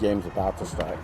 Game's about to start.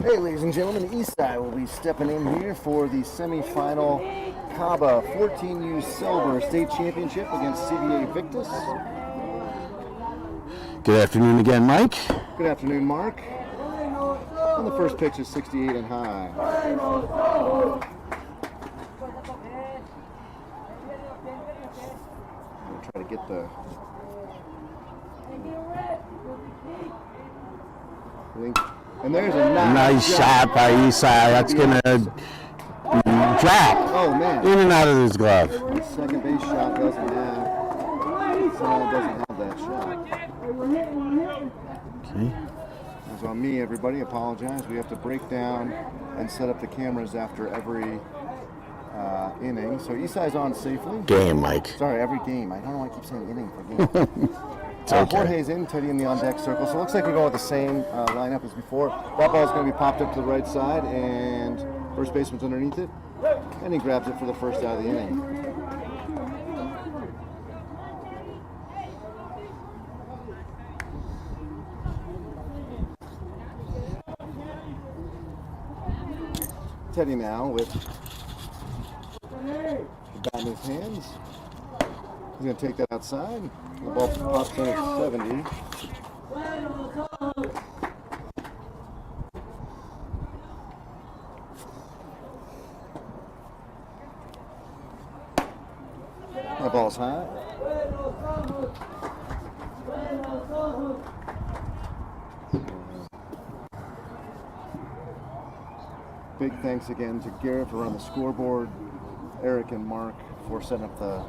Hey, ladies and gentlemen, the East Side will be stepping in here for the semifinal CABA 14U Silver State Championship against CBA Victus. Good afternoon again, Mike. Good afternoon, Mark. And the first pitch is 68 and high. I'm going to try to get the link. And there's a nice shot by Isai. That's going to drop in and out of his glove. The second base shot doesn't have that shot. Okay. It was on me, everybody. Apologize. We have to break down and set up the cameras after every inning. So Isai's on safely. Game, Mike. Sorry, every game. I don't know why I keep saying inning for game. Okay. Jorge's in, Teddy in the on-deck circle. So it looks like we're going with the same lineup as before. That ball is going to be popped up to the right side, and first baseman's underneath it. And he grabs it for the first out of the inning. Teddy now with the bat in his hands. He's going to take that outside. The ball pops in at 70. That ball's high. Big thanks again to Garrett for running the scoreboard, Eric and Mark for setting up the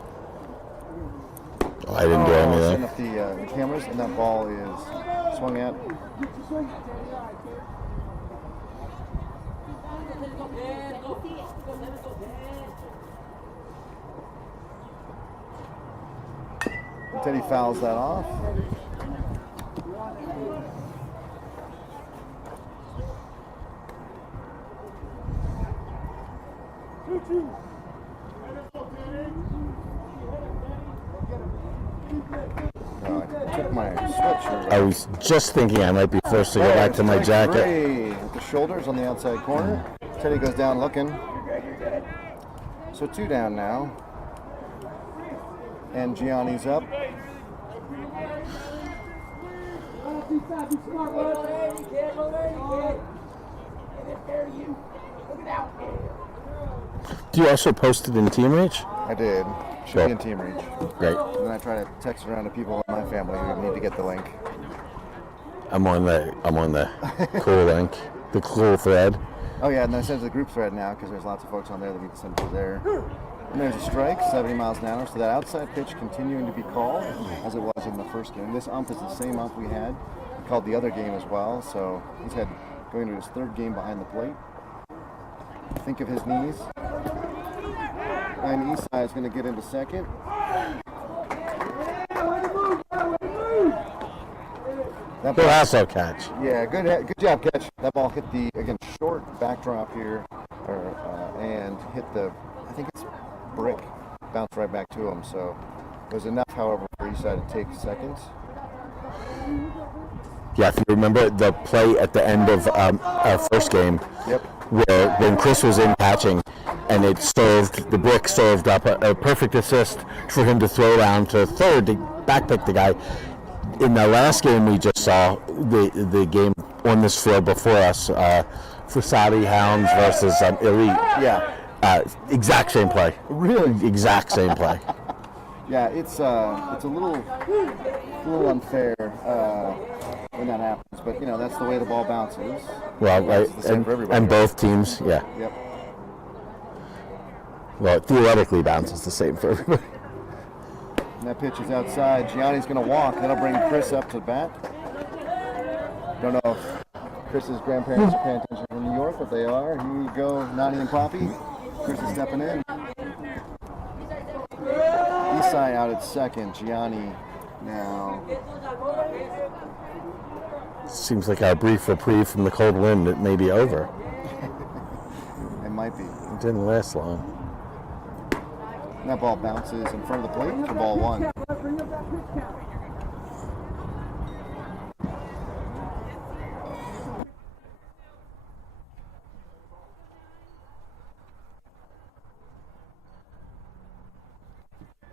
I didn't do anything. setting up the cameras, and that ball is swung at. And Teddy fouls that off. I took my sweatshirt. I was just thinking I might be forced to go back to my jacket. Gray with the shoulders on the outside corner. Teddy goes down looking. So 2 down now. And Gianni's up. Do you also post it in Team Reach? I did. Should be in Team Reach. Great. And then I try to text around to people in my family who need to get the link. I'm on the cool link, the cool thread. Oh yeah, and then I send it to the group thread now because there's lots of folks on there that need to send it to there. And there's a strike, 70 miles an hour. So that outside pitch continuing to be called as it was in the first game. This ump is the same ump we had. He called the other game as well. So he's had going to his third game behind the plate. Think of his knees. And Isai is going to get into second. Good also catch. Yeah, good job catch. That ball hit the, again, short backdrop here, and hit the, I think it's brick, bounced right back to him. So it was enough, however, for Isai to take seconds. Yeah, if you remember the play at the end of our first game, yep, where when Chris was in catching, and it served, the brick served up a perfect assist for him to throw down to third to backpick the guy. In the last game we just saw, the game on this field before us, Fusati Hounds versus Elite. Yeah. Exact same play. Really? Exact same play. Yeah, it's a little unfair when that happens, but you know that's the way the ball bounces. Well, right, and both teams, yeah. Yep. Well, it theoretically bounces the same for everybody. And that pitch is outside. Gianni's going to walk. That'll bring Chris up to bat. Don't know if Chris's grandparents are paying attention from New York, but they are. Here you go, Nani and Poppy. Chris is stepping in. Isai out at second. Gianni now. Seems like our brief reprieve from the cold wind, it may be over. It might be. It didn't last long. And that ball bounces in front of the plate for ball one.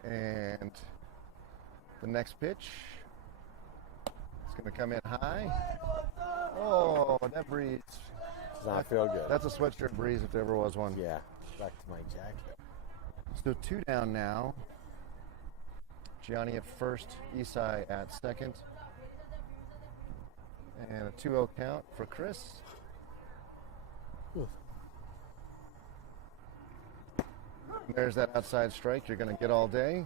And the next pitch is going to come in high. Oh, that breeze. Does not feel good. That's a sweatshirt breeze if there ever was one. Yeah, back to my jacket. So 2 down now. Gianni at first, Isai at second. And a 2-0 count for Chris. There's that outside strike you're going to get all day.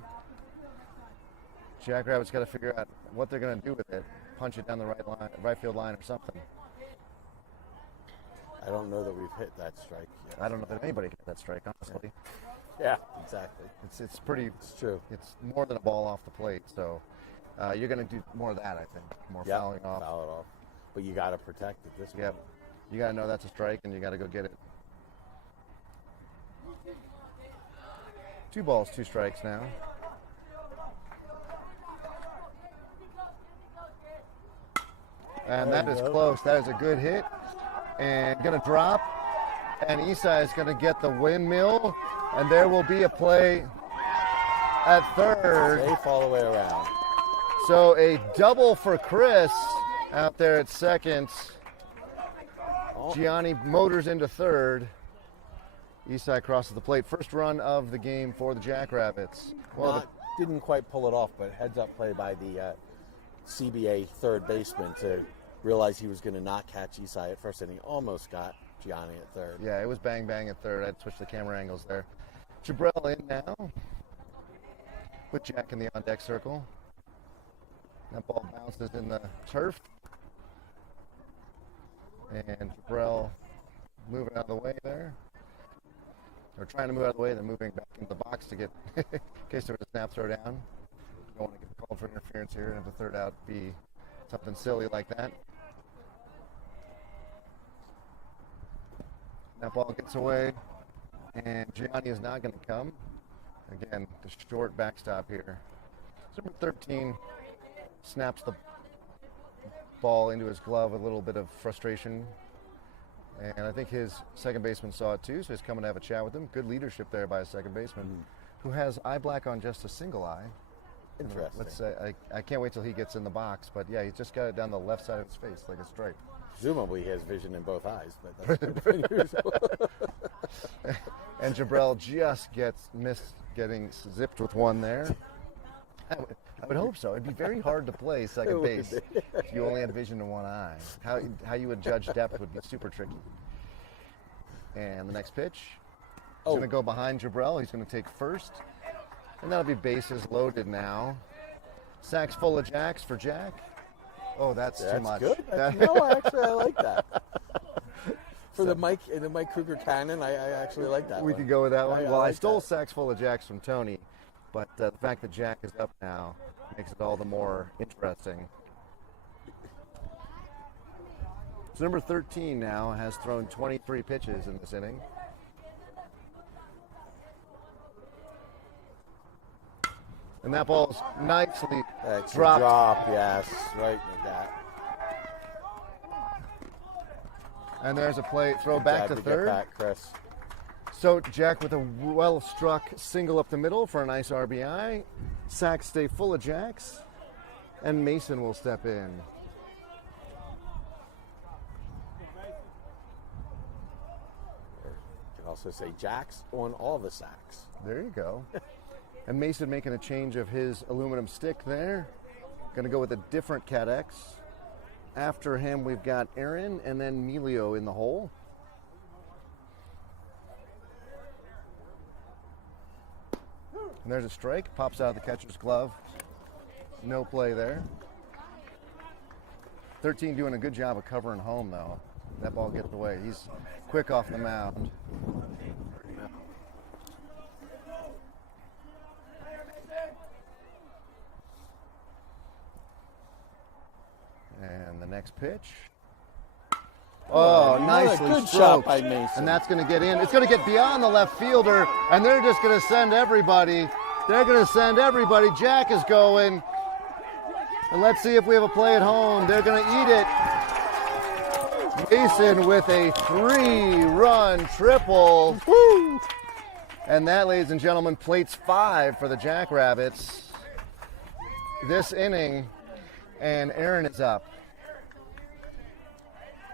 Jackrabbits got to figure out what they're going to do with it. Punch it down the right field line or something. I don't know that we've hit that strike yet. I don't know that anybody can hit that strike, honestly. Yeah, exactly. It's pretty. It's true. It's more than a ball off the plate, so you're going to do more of that, I think. More fouling off. Foul it off. But you got to protect it this way. Yep. You got to know that's a strike, and you got to go get it. 2 balls, 2 strikes now. And that is close. That is a good hit. And going to drop. And Isai is going to get the windmill. And there will be a play at third. Safe all the way around. So a double for Chris out there at second. Gianni motors into third. Isai crosses the plate. First run of the game for the Jackrabbits. Well, didn't quite pull it off, but heads-up play by the CBA third baseman to realize he was going to not catch Isai at first, and he almost got Gianni at third. Yeah, it was bang-bang at third. I'd switch the camera angles there. Jabrell in now. Put Jack in the on-deck circle. That ball bounces in the turf. And Jabrell moving out of the way there. Or trying to move out of the way, then moving back into the box to get, in case there was a snap throw down. Don't want to get called for interference here and have the third out be something silly like that. That ball gets away, and Gianni is not going to come. Again, the short backstop here. Number 13 snaps the ball into his glove with a little bit of frustration. And I think his second baseman saw it too, so he's coming to have a chat with him. Good leadership there by a second baseman who has eye black on just a single eye. Interesting. Let's say, I can't wait till he gets in the box, but yeah, he's just got it down the left side of his face like a stripe. Presumably he has vision in both eyes, but that's pretty unusual. And Jabrell just missed getting zipped with one there. I would hope so. It'd be very hard to play second base if you only had vision in one eye. How you would judge depth would be super tricky. And the next pitch, going to go behind Jabrell. He's going to take first. And that'll be bases loaded now. Sacks full of jacks for Jack. Oh, that's too much. Good. Actually, I like that. For the Mike Kruger Cannon, I actually like that. We could go with that one. Well, I like stole that. sacks full of jacks from Tony, but the fact that Jack is up now makes it all the more interesting. So number 13 now has thrown 23 pitches in this inning. And that ball's nicely dropped. Drop, yes, right with that. And there's a play, throw back to third. Get back, Chris. So Jack with a well-struck single up the middle for a nice RBI. Sacks stay full of jacks, and Mason will step in. You can also say jacks on all the sacks. There you go. And Mason making a change of his aluminum stick there. Going to go with a different Cat X. After him, we've got Aaron and then Melio in the hole. And there's a strike. Pops out of the catcher's glove. No play there. 13 doing a good job of covering home, though. That ball gets away. He's quick off the mound. And the next pitch. Oh, nicely good stroked. shot by Mason. And that's going to get in. It's going to get beyond the left fielder, and they're just going to send everybody. They're going to send everybody. Jack is going. And let's see if we have a play at home. They're going to eat it. Mason with a 3-run triple. Woo! And that, ladies and gentlemen, plates 5 for the Jackrabbits this inning. And Aaron is up.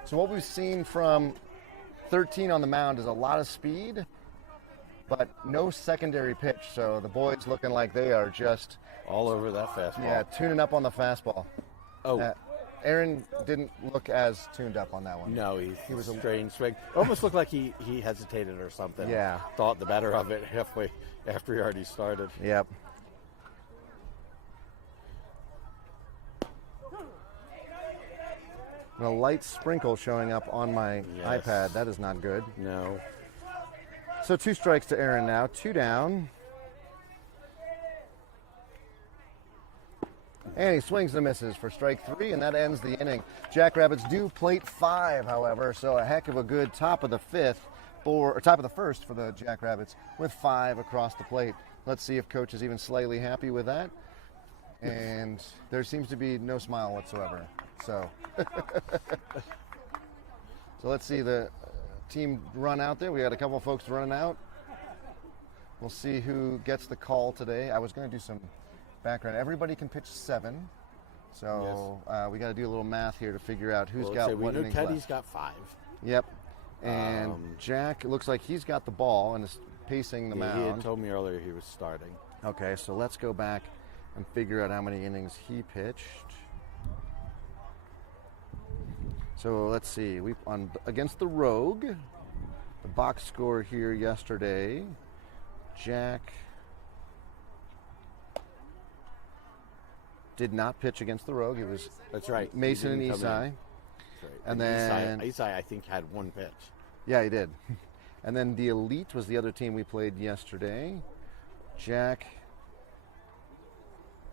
So what we've seen from 13 on the mound is a lot of speed, but no secondary pitch. So the boys looking like they are just all over that fastball. Yeah, tuning up on the fastball. Oh. Aaron didn't look as tuned up on that one. No, he was a strange swing. Almost looked like he hesitated or something. Yeah. Thought the better of it halfway after he already started. Yep. And a light sprinkle showing up on my iPad. That is not good. No. So 2 strikes to Aaron now. 2 down. And he swings and misses for strike 3, and that ends the inning. Jackrabbits do plate 5, however, so a heck of a good top of the first for the Jackrabbits with 5 across the plate. Let's see if Coach is even slightly happy with that. And there seems to be no smile whatsoever. So, so let's see the team run out there. We got a couple of folks running out. We'll see who gets the call today. I was going to do some background. Everybody can pitch 7. So we got to do a little math here to figure out who's got what innings left. Teddy's got 5. Yep. And Jack, it looks like he's got the ball and is pacing the mound. He had told me earlier he was starting. Okay, so let's go back and figure out how many innings he pitched. So let's see. Against the Rogue, the box score here yesterday, Jack did not pitch against the Rogue. It was That's right. Mason and Isai. That's right. And then Isai, I think, had 1 pitch. Yeah, he did. And then the Elite was the other team we played yesterday. Jack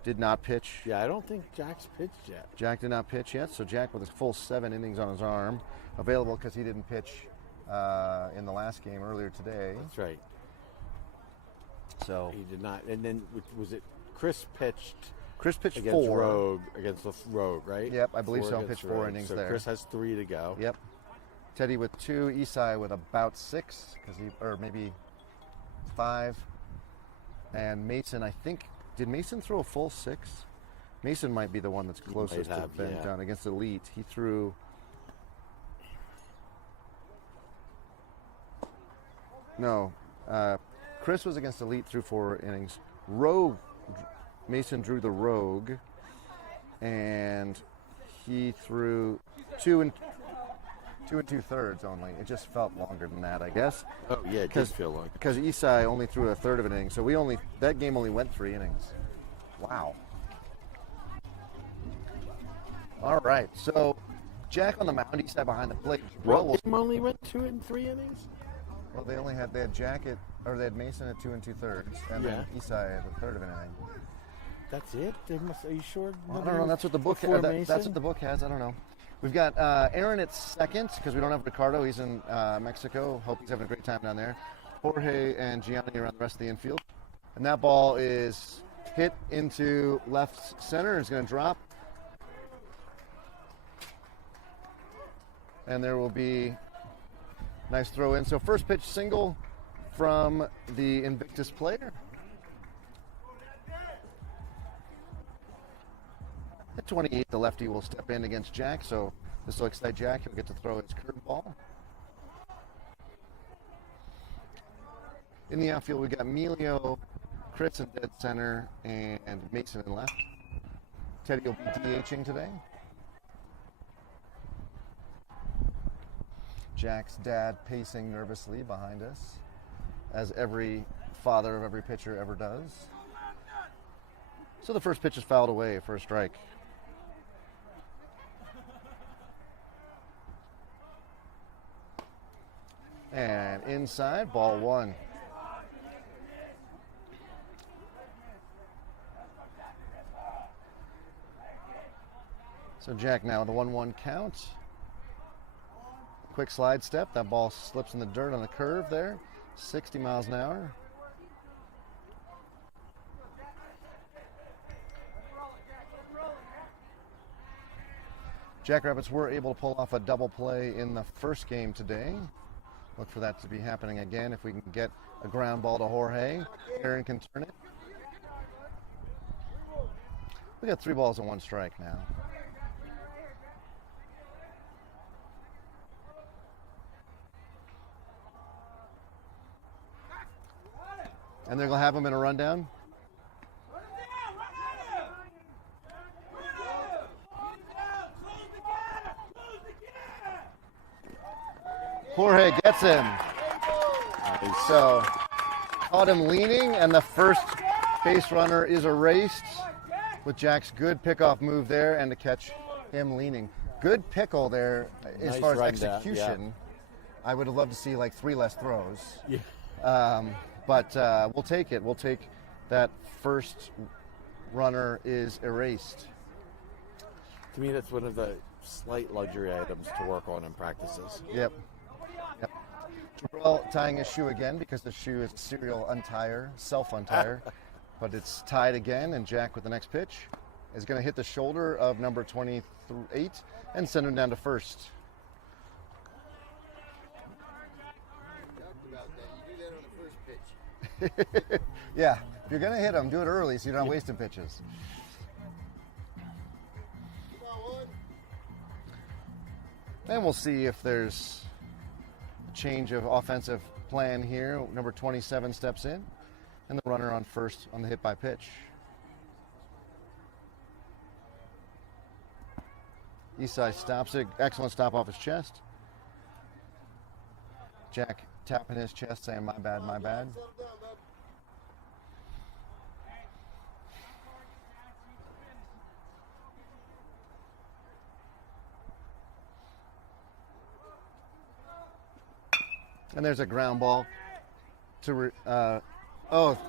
did not pitch. Yeah, I don't think Jack's pitched yet. Jack did not pitch yet, so Jack with a full 7 innings on his arm, available because he didn't pitch in the last game earlier today. That's right. So he did not. And then was it Chris pitched? Chris pitched against 4 against the Rogue, right? Yep, I believe so. Pitched 4 innings so there. Chris has 3 to go. Yep. Teddy with 2, Isai with about 6, or maybe 5, and Mason. I think did Mason throw a full 6? Mason might be the one that's closest to have been done against Elite. He threw. No, Chris was against Elite through 4 innings. Rogue. Mason drew the Rogue, and he threw 2 2 2/3 only. It just felt longer than that, I guess. Oh yeah, it did feel like. Because Isai only threw a third of an inning, so that game only went 3 innings. Wow. All right, so Jack on the mound, Isai behind the plate. What game only went 2 and 3 innings? Well, they had Jack they had Mason at 2 2/3, and then Isai at a third of an inning. That's it? Are you sure? I don't know. That's what the book has. That's what the book has. I don't know. We've got Aaron at second because we don't have Ricardo. He's in Mexico. Hope he's having a great time down there. Jorge and Gianni around the rest of the infield. And that ball is hit into left center. It's going to drop. And there will be nice throw in. So first pitch single from the Invictus player. At 28, the lefty will step in against Jack, so this will excite Jack. He'll get to throw his curveball. In the outfield, we've got Emilio, Chris in dead center, and Mason in left. Teddy will be DHing today. Jack's dad pacing nervously behind us, as every father of every pitcher ever does. So the first pitch is fouled away for a strike. And inside, ball 1. So Jack now with a 1-1 count. Quick slide step. That ball slips in the dirt on the curve there. 60 miles an hour. Jackrabbits were able to pull off a double play in the first game today. Look for that to be happening again if we can get a ground ball to Jorge. Aaron can turn it. We got 3 balls and 1 strike now. And they're going to have him in a rundown. Jorge gets him. So, caught him leaning, and the first base runner is erased with Jack's good pickoff move there and to catch him leaning. Good pickle there as far as execution. Yeah. I would have loved to see like 3 less throws. Yeah. But we'll take it. We'll take that first runner is erased. To me, that's one of the slight luxury items to work on in practices. Yep. Jabril tying his shoe again because the shoe is serial untire, self-untire. But it's tied again, and Jack with the next pitch is going to hit the shoulder of number 28 and send him down to first. Yeah, if you're going to hit him, do it early so you're not wasting pitches. And we'll see if there's a change of offensive plan here. Number 27 steps in, and the runner on first on the hit by pitch. Isai stops it. Excellent stop off his chest. Jack tapping his chest saying, my bad, my bad. And there's a ground ball to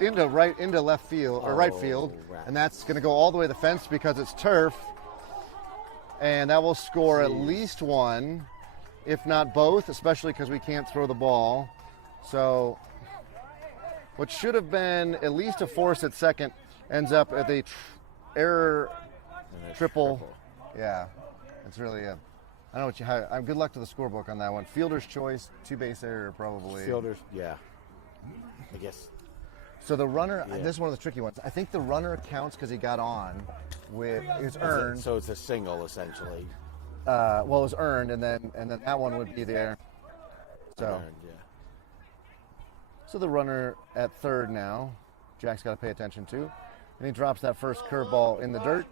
into left field or right field, and that's going to go all the way to the fence because it's turf, and that will score at least 1, if not both, especially because we can't throw the ball. So what should have been at least a force at second ends up at a error triple. Yeah, it's really a. I don't know what I'm good luck to the scorebook on that one. Fielder's choice, 2-base error probably. Fielder's, yeah. I guess. So the runner, this is one of the tricky ones. I think the runner counts because he got on with his earned. So it's a single essentially. Well, it was earned, and then that one would be there. So. Earned, yeah. So the runner at third now, Jack's got to pay attention to, and he drops that first curveball in the dirt.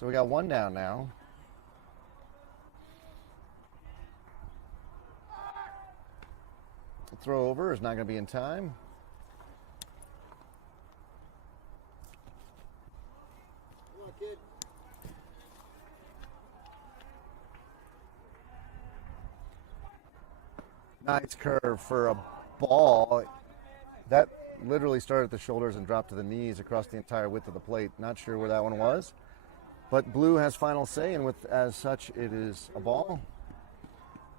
So we got one down now. The throw over is not going to be in time. Nice curve for a ball. That literally started at the shoulders and dropped to the knees across the entire width of the plate. Not sure where that one was. But blue has final say, and with as such, it is a ball.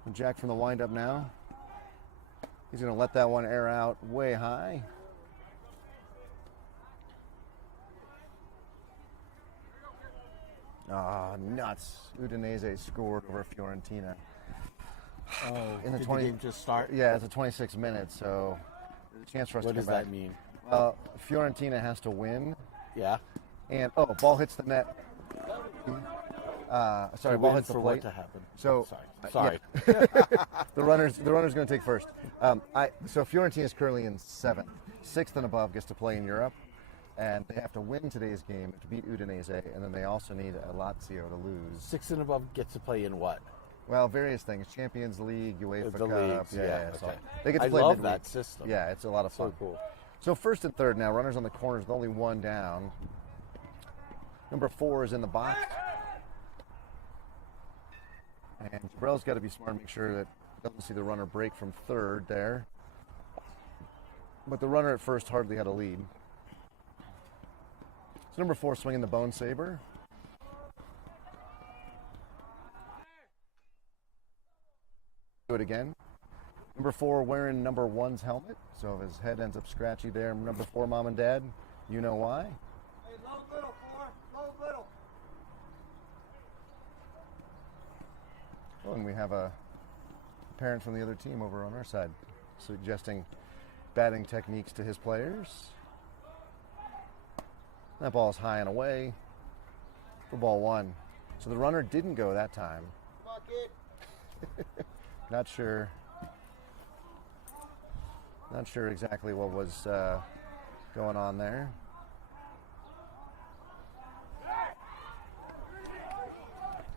And Jack from the windup now. He's going to let that one air out way high. Ah, nuts. Udinese scored over Fiorentina. Oh, In the did 20 the game just start? Yeah, it's a 26 minutes, so there's a chance for us What to does come back. that mean? Fiorentina has to win. Yeah. And, ball hits the net. Sorry, ball hits the for plate. what to happen? So, sorry. yeah. the runner's going to take first. So Fiorentina is currently in 7th. 6th and above gets to play in Europe. And they have to win today's game to beat Udinese, and then they also need a Lazio to lose. 6 and above gets to play in what? Well, various things: Champions League, UEFA The Cup. leagues, Yeah. okay. So they get to I play love midweek. that system. Yeah, it's a lot of fun. So cool. So first and third now, runners on the corners, with only one down. Number 4 is in the box, and Jabrell's got to be smart and make sure that he doesn't see the runner break from third there. But the runner at first hardly had a lead. So number 4 swinging the bone saber. Do it again. Number 4 wearing number 1's helmet, so if his head ends up scratchy there, number 4, mom and dad, you know why. Hey, low middle, 4. Low middle. Oh, and we have a parent from the other team over on our side suggesting batting techniques to his players. That ball is high and away for ball 1. So the runner didn't go that time. Come on, kid. Not sure exactly what was going on there.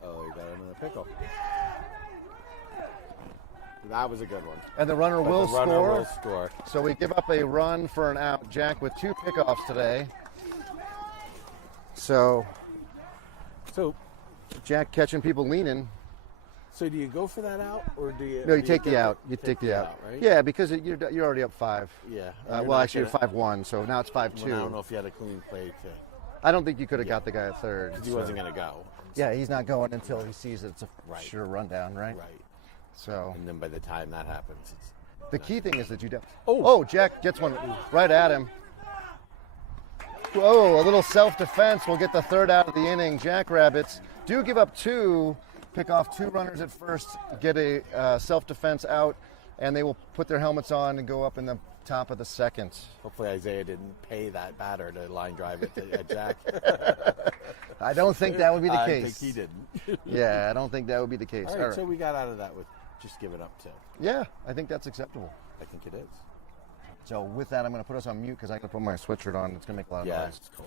Oh, you got another pickle. That was a good one. And the runner But will the runner score. will score. So we give up a run for an out. Jack with 2 pickoffs today. So So Jack catching people leaning. do you go for that out, or do you? No, you do take the go- out. You take the out. right? Yeah, because you're already up 5. Yeah. Well, You're not actually, you're gonna- 5-1, so now it's 5-2. Well, I don't know if you had a clean play to. I don't think you could have got the guy at third. He so- wasn't going to go. Yeah, he's not going until he sees it's a Right. sure rundown, right? Right. So And then by the time that happens, it's. the key thing is that you don't. Oh. Oh, Jack gets one right at him. Whoa, a little self-defense will get the third out of the inning. Jackrabbits do give up 2, pick off 2 runners at first, get a self-defense out, and they will put their helmets on and go up in the top of the second. Hopefully Isaiah didn't pay that batter to line drive it to Jack. I don't think that would be the I case. think he didn't. Yeah, I don't think that would be the case. All right, so we got out of that with just give it up to. Yeah, I think that's acceptable. I think it is. So with that, I'm going to put us on mute because I got to put my sweatshirt on. It's going to make a lot of Yeah, noise. it's cold.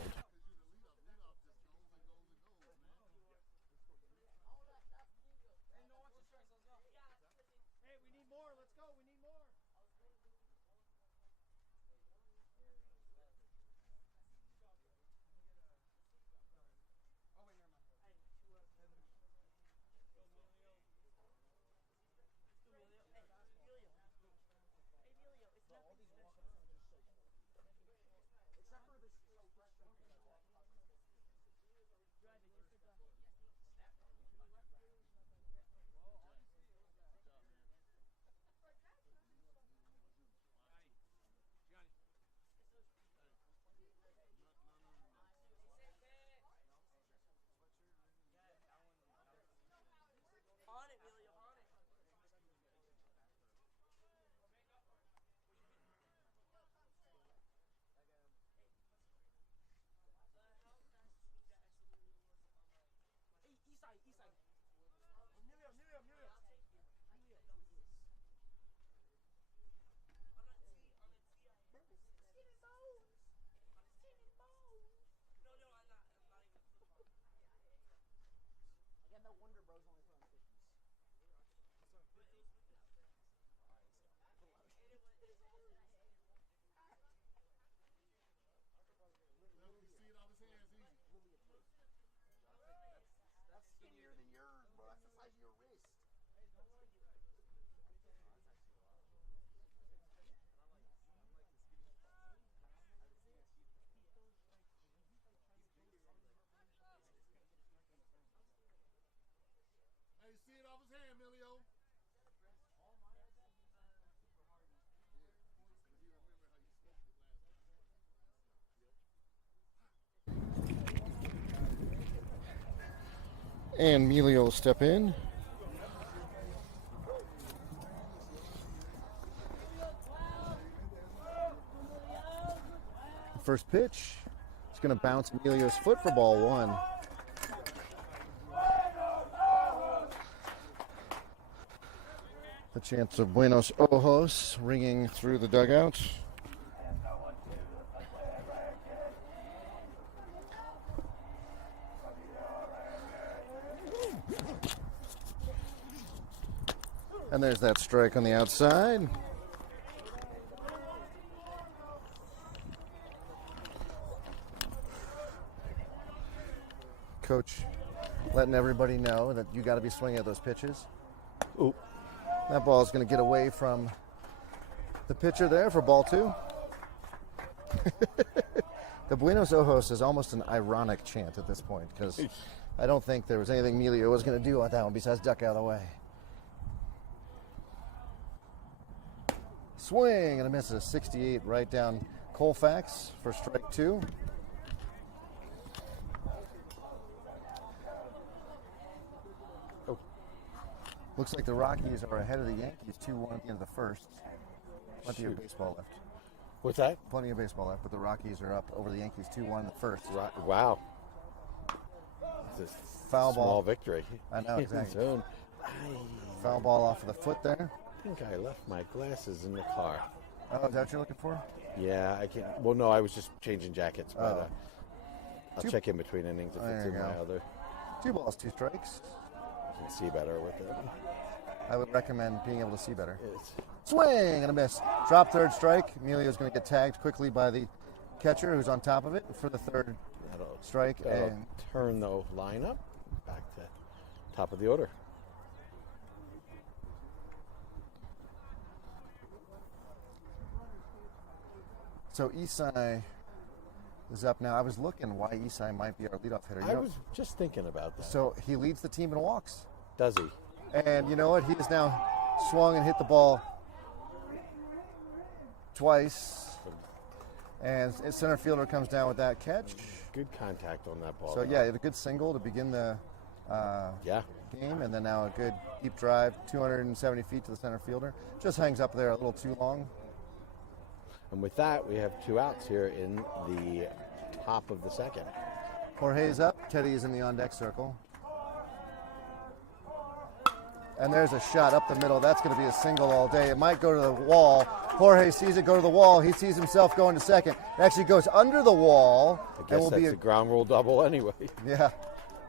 And Emilio will step in. First pitch. It's going to bounce Emilio's foot for ball one. The chants of Buenos Ojos ringing through the dugout. And there's that strike on the outside. Coach letting everybody know that you got to be swinging at those pitches. Ooh. That ball is going to get away from the pitcher there for ball two. The Buenos Ojos is almost an ironic chant at this point because I don't think there was anything Emilio was going to do on that one besides duck out of the way. Swing and a miss, a 68 right down Colfax for strike two. Oh. Looks like the Rockies are ahead of the Yankees 2-1 at the end of the first. Plenty of baseball left. What's that? Plenty of baseball left, but the Rockies are up over the Yankees 2-1 in the first. Wow. It's a Foul small ball. victory. I know, exactly. Zone. Foul ball off of the foot there. I think I left my glasses in the car. Oh, is that what you're looking for? Yeah, I can. Well, no, I was just changing jackets, but I'll check in between innings if it's There in you my go. other. 2 balls, 2 strikes. I can see better with it. I would recommend being able to see better. It's, Swing and a miss. Drop third strike. Emilio's going to get tagged quickly by the catcher who's on top of it for the third strike. that'll And turn the lineup back to top of the order. so Isai is up now. I was looking why Isai might be our leadoff hitter. I was just thinking about that. So he leads the team in walks. Does he? And you know what? He has now swung and hit the ball twice. And his center fielder comes down with that catch. Good contact on that ball. So, yeah, he had a good single to begin the game. And then now a good deep drive, 270 feet to the center fielder. Just hangs up there a little too long. And with that, we have 2 outs here in the top of the second. Jorge's up. Teddy is in the on-deck circle. And there's a shot up the middle. That's going to be a single all day. It might go to the wall. Jorge sees it go to the wall. He sees himself going to second. It actually goes under the wall. I guess that's a ground rule double anyway. Yeah.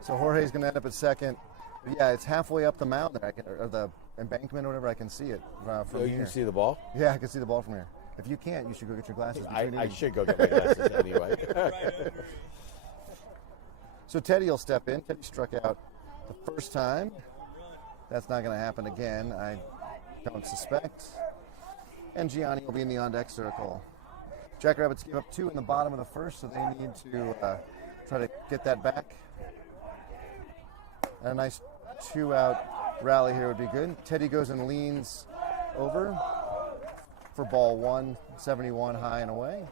So Jorge's going to end up at second. But yeah, it's halfway up the mound there, or the embankment or whatever. I can see it from You here. can see the ball? Yeah, I can see the ball from here. If you can't, you should go get your glasses. I should go get my glasses anyway. So Teddy will step in. Teddy struck out the first time. That's not going to happen again, I don't suspect. And Gianni will be in the on-deck circle. Jackrabbits give up 2 in the bottom of the first, so they need to try to get that back. And a nice 2-out rally here would be good. Teddy goes and leans over for ball 1, 71 high and away.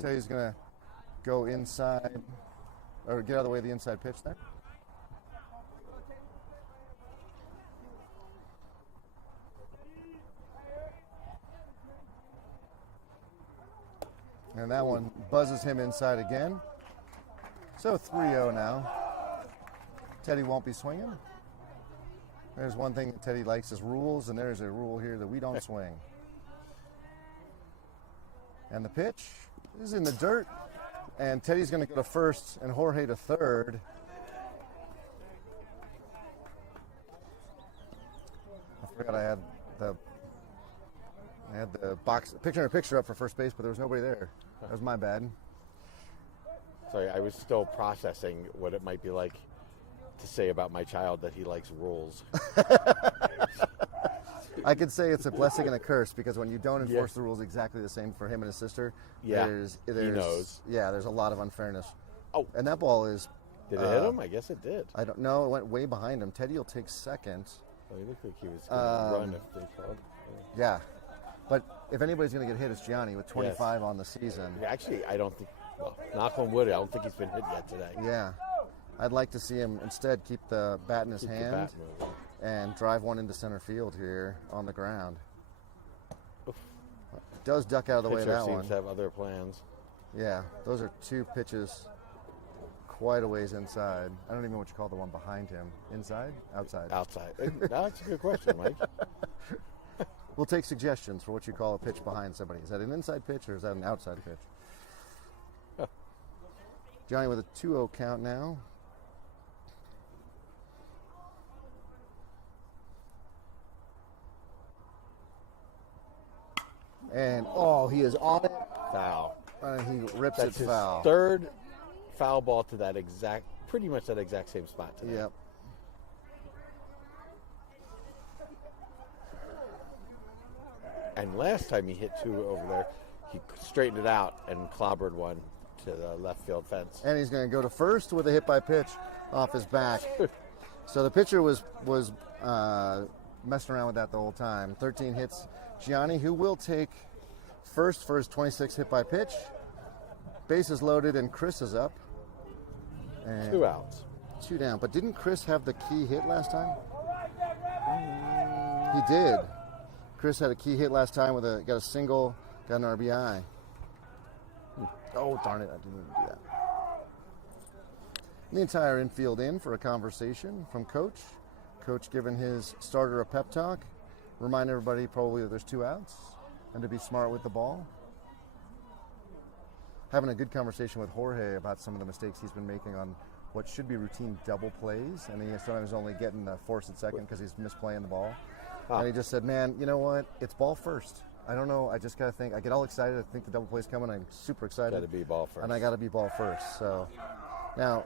Teddy's going to go inside, or get out of the way of the inside pitch there. And that one buzzes him inside again. So 3-0 now. Teddy won't be swinging. There's one thing that Teddy likes is rules, and there's a rule here that we don't swing. And the pitch is in the dirt. And Teddy's going to go to first and Jorge to third. I forgot I had the box picture up for first base, but there was nobody there. That was my bad. Sorry, I was still processing what it might be like to say about my child that he likes rules. I could say it's a blessing and a curse because when you don't enforce the rules exactly the same for him and his sister, he knows. Yeah, there's a lot of unfairness. Oh, and that ball is. Did it hit him? I guess it did. I don't know. It went way behind him. Teddy will take second. Oh, he looked like he was going to run if they called. Yeah. But if anybody's going to get hit, it's Gianni with 25 on the season. Actually, I don't think. Well, knock on wood, I don't think he's been hit yet today. Yeah. I'd like to see him instead keep the bat in his Keep the hand bat moving. and drive one into center field here on the ground. Oof. Does duck out of the way of Pitcher that seems one. to have other plans. Yeah, those are two pitches quite a ways inside. I don't even know what you call the one behind him. Inside? Outside? Outside. That's a good question, Mike. We'll take suggestions for what you call a pitch behind somebody. Is that an inside pitch or is that an outside pitch? Johnny with a 2-0 count now. And, he is on it. Foul. And he rips That's it his foul. third foul ball to that pretty much that exact same spot today. Yep. And last time he hit two over there, he straightened it out and clobbered one to the left field fence. And he's going to go to first with a hit by pitch off his back. So the pitcher was messing around with that the whole time. 13 hits. Gianni, who will take first for his 26th hit by pitch. Bases loaded, and Chris is up. And 2 outs. 2 down. But didn't Chris have the key hit last time? He did. Chris had a key hit last time got a single, got an RBI. Oh, darn it, I didn't even do that. The entire infield in for a conversation from Coach. Coach giving his starter a pep talk. Remind everybody probably that there's 2 outs and to be smart with the ball. Having a good conversation with Jorge about some of the mistakes he's been making on what should be routine double plays, and he sometimes only getting the force at second because he's misplaying the ball. And he just said, man, you know what? It's ball first. I don't know. I just got to think. I get all excited. I think the double play's coming. I'm super excited. Got to be ball first. And I got to be ball first. So now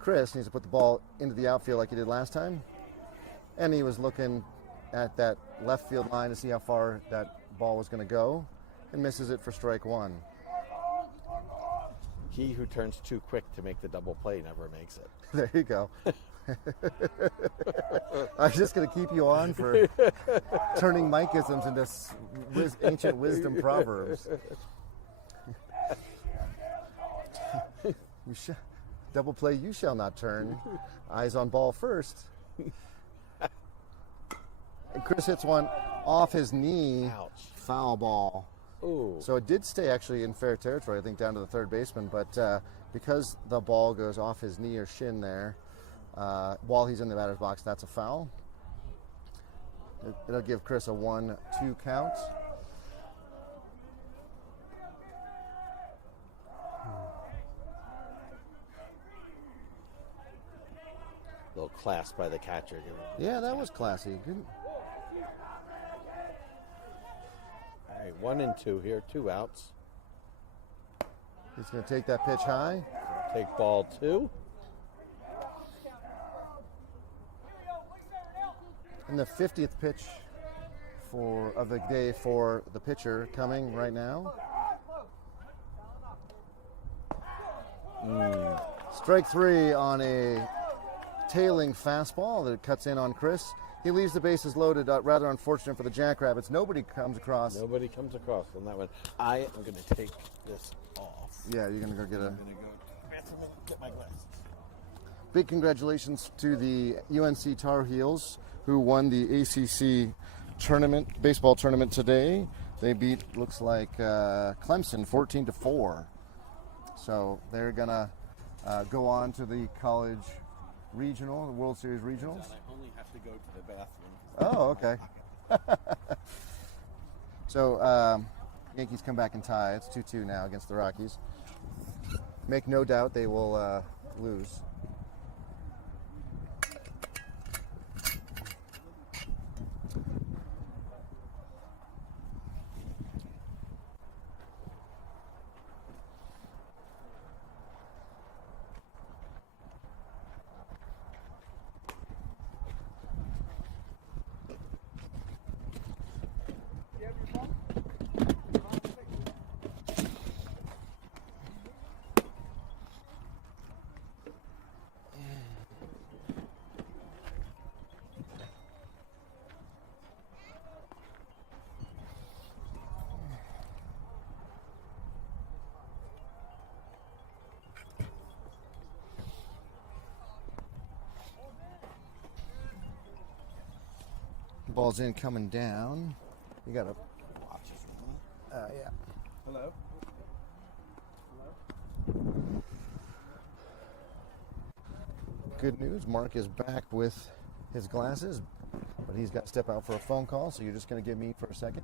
Chris needs to put the ball into the outfield like he did last time. And he was looking at that left field line to see how far that ball was going to go and misses it for strike 1. He who turns too quick to make the double play never makes it. There you go. I'm just going to keep you on for turning Mikeisms into ancient wisdom proverbs. Double play, you shall not turn. Eyes on ball first. And Chris hits one off his knee. Ouch. Foul ball. Ooh. So it did stay actually in fair territory, I think, down to the third baseman. But because the ball goes off his knee or shin there, while he's in the batter's box, that's a foul. It'll give Chris a 1-2 count. Little class by the catcher. Yeah, that was classy. Good. All right, 1 and 2 here, 2 outs. He's going to take that pitch high. Take ball 2. And the 50th pitch of the day for the pitcher coming right now. Strike 3 on a tailing fastball that cuts in on Chris. He leaves the bases loaded. Rather unfortunate for the Jackrabbits. Nobody comes across. Nobody comes across on that one. I am going to take this off. Yeah, you're going to go get a... I'm going to go to the bathroom and get my glasses. Big congratulations to the UNC Tar Heels who won the ACC tournament, baseball tournament today. They beat, looks like, Clemson 14-4. So they're going to go on to the college regional, the World Series regionals. I only have to go to the bathroom. Oh, okay. So Yankees come back and tie. It's 2-2 now against the Rockies. Make no doubt they will lose. Ball's in, coming down. You got to watch this one. Yeah. Hello? Good news, Mark is back with his glasses, but he's got to step out for a phone call, so you're just going to give me for a second.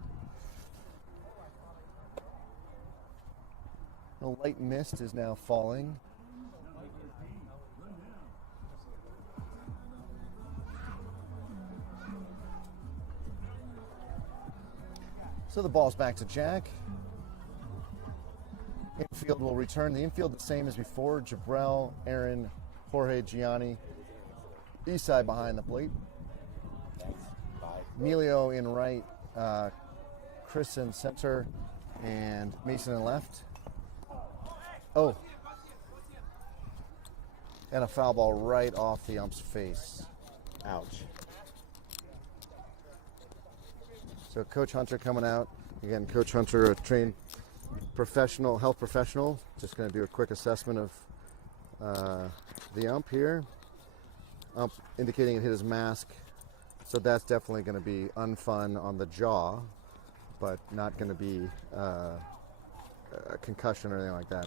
A light mist is now falling. So the ball's back to Jack. Infield will return. The infield the same as before. Jabrell, Aaron, Jorge, Gianni. East side behind the plate. Emilio in right. Chris in center. And Mason in left. Oh. And a foul ball right off the ump's face. Ouch. So Coach Hunter coming out. Again, Coach Hunter, a trained professional, health professional. Just going to do a quick assessment of the ump here. Ump indicating it hit his mask. So that's definitely going to be unfun on the jaw, but not going to be a concussion or anything like that.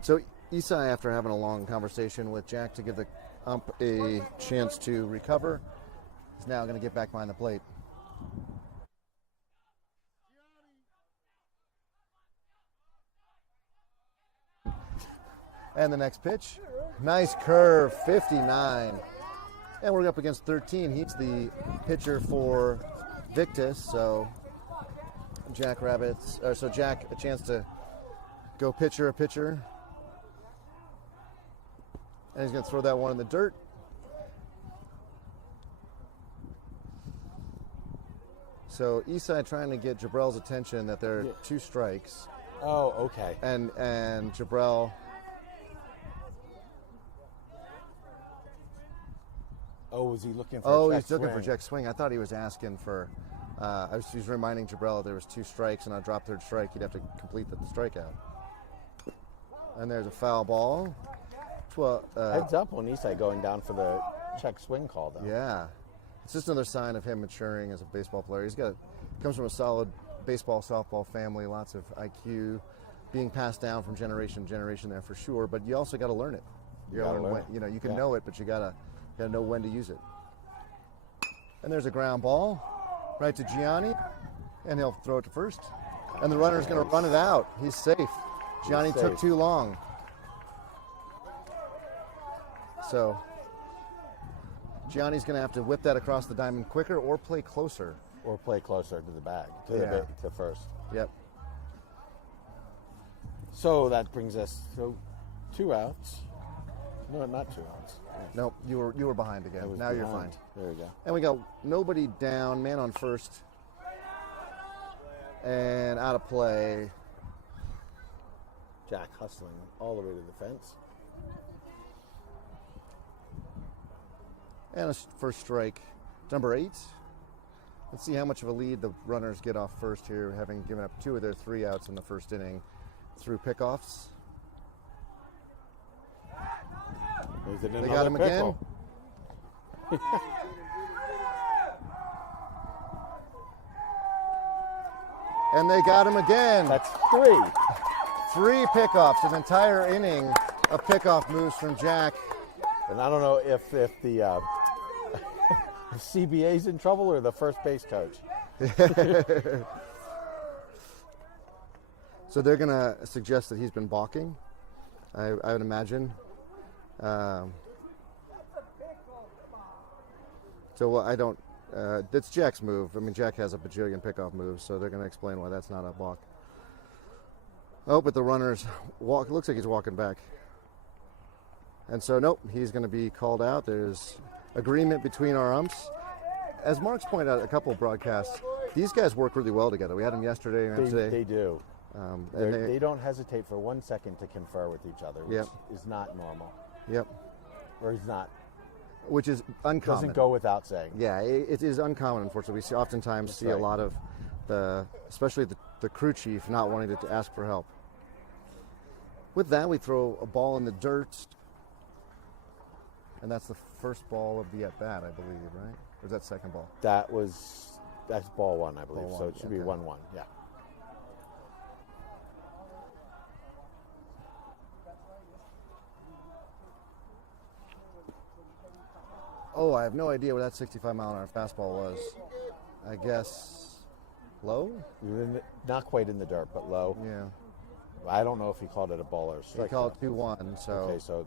So Isai, after having a long conversation with Jack to give the ump a chance to recover, is now going to get back behind the plate. And the next pitch, nice curve, 59. And we're up against 13. He's the pitcher for Victus, so Jack a chance to go pitcher a pitcher. And he's going to throw that one in the dirt. So Isai trying to get Jabrell's attention that there are 2 strikes. Oh, okay. And Jabrell. Oh, was he looking for Oh, a check he's looking swing? for check swing. I thought he was asking for. He was reminding Jabrell there was 2 strikes, and on drop third strike, he'd have to complete the strikeout. And there's a foul ball. Heads up on Isai going down for the check swing call, though. Yeah, it's just another sign of him maturing as a baseball player. Comes from a solid baseball, softball family, lots of IQ, being passed down from generation to generation there for sure. But you also got to learn it. You gotta learn when, it. you can know it, but you gotta know when to use it. And there's a ground ball right to Gianni, and he'll throw it to first. And the runner's going to run it out. He's safe. Gianni took too long. So Gianni's going to have to whip that across the diamond quicker or play closer. Or play closer to the bag, to first. Yep. So that brings us to 2 outs. No, not 2 outs. Nope, you were behind again. Now you're fine. There we go. And we got nobody down, man on first. And out of play. Jack hustling all the way to the fence. And a first strike. Number 8. Let's see how much of a lead the runners get off first here, having given up 2 of their 3 outs in the first inning through pickoffs. They got him again. And they got him again. That's 3. 3 pickoffs, an entire inning of pickoff moves from Jack. And I don't know if the the CBA's in trouble or the first base coach. So they're going to suggest that he's been balking, I would imagine. That's Jack's move. I mean, Jack has a bajillion pickoff moves, so they're going to explain why that's not a balk. Oh, but the runner's walk. It looks like he's walking back. And so, nope, he's going to be called out. There's agreement between our umps. As Mark's pointed out a couple of broadcasts, these guys work really well together. We had them yesterday and today. They do. And they don't hesitate for 1 second to confer with each other, which is not normal. Yep. Or he's not. Which is uncommon. Doesn't go without saying. Yeah, it is uncommon, unfortunately. We oftentimes see a lot of especially the crew chief not wanting to ask for help. With that, we throw a ball in the dirt. And that's the first ball of the at-bat, I believe, right? Or is that second ball? That's ball one, I believe. Ball So one, it should be okay. 1-1. Yeah. Oh, I have no idea what that 65-mile-an-hour fastball was. I guess low? Not quite in the dirt, but low. Yeah. I don't know if he called it a ball or a strike. He called it 2-1, so Okay, so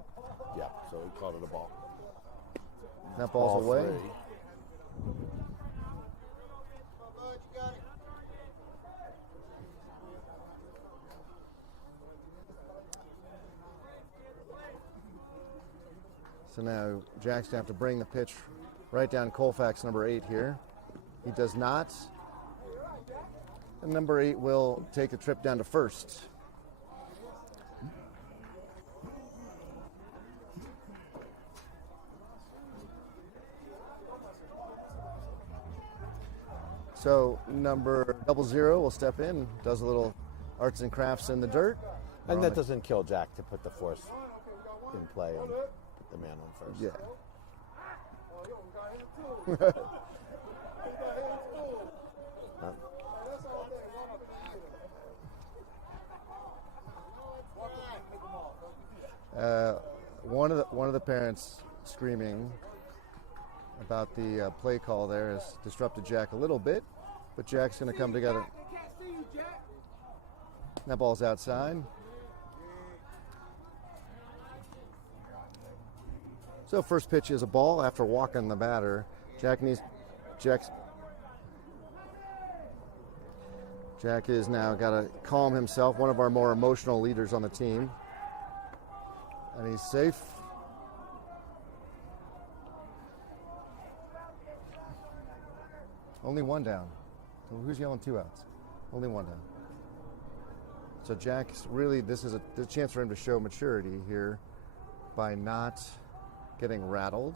yeah, so he called it a ball. that ball's Ball away. 3. So now Jack's going to have to bring the pitch right down Colfax number 8 here. He does not. And number 8 will take a trip down to first. So number 00 will step in, does a little arts and crafts in the dirt. And that doesn't kill Jack to put the force in play and put the man on first. Yeah. One of the parents screaming about the play call there has disrupted Jack a little bit, but Jack's going to come together. That ball's outside. So first pitch is a ball after walking the batter. Jack is now got to calm himself, one of our more emotional leaders on the team. And he's safe. Only one down. So who's yelling 2 outs? Only one down. So Jack's really, this is a chance for him to show maturity here by not getting rattled.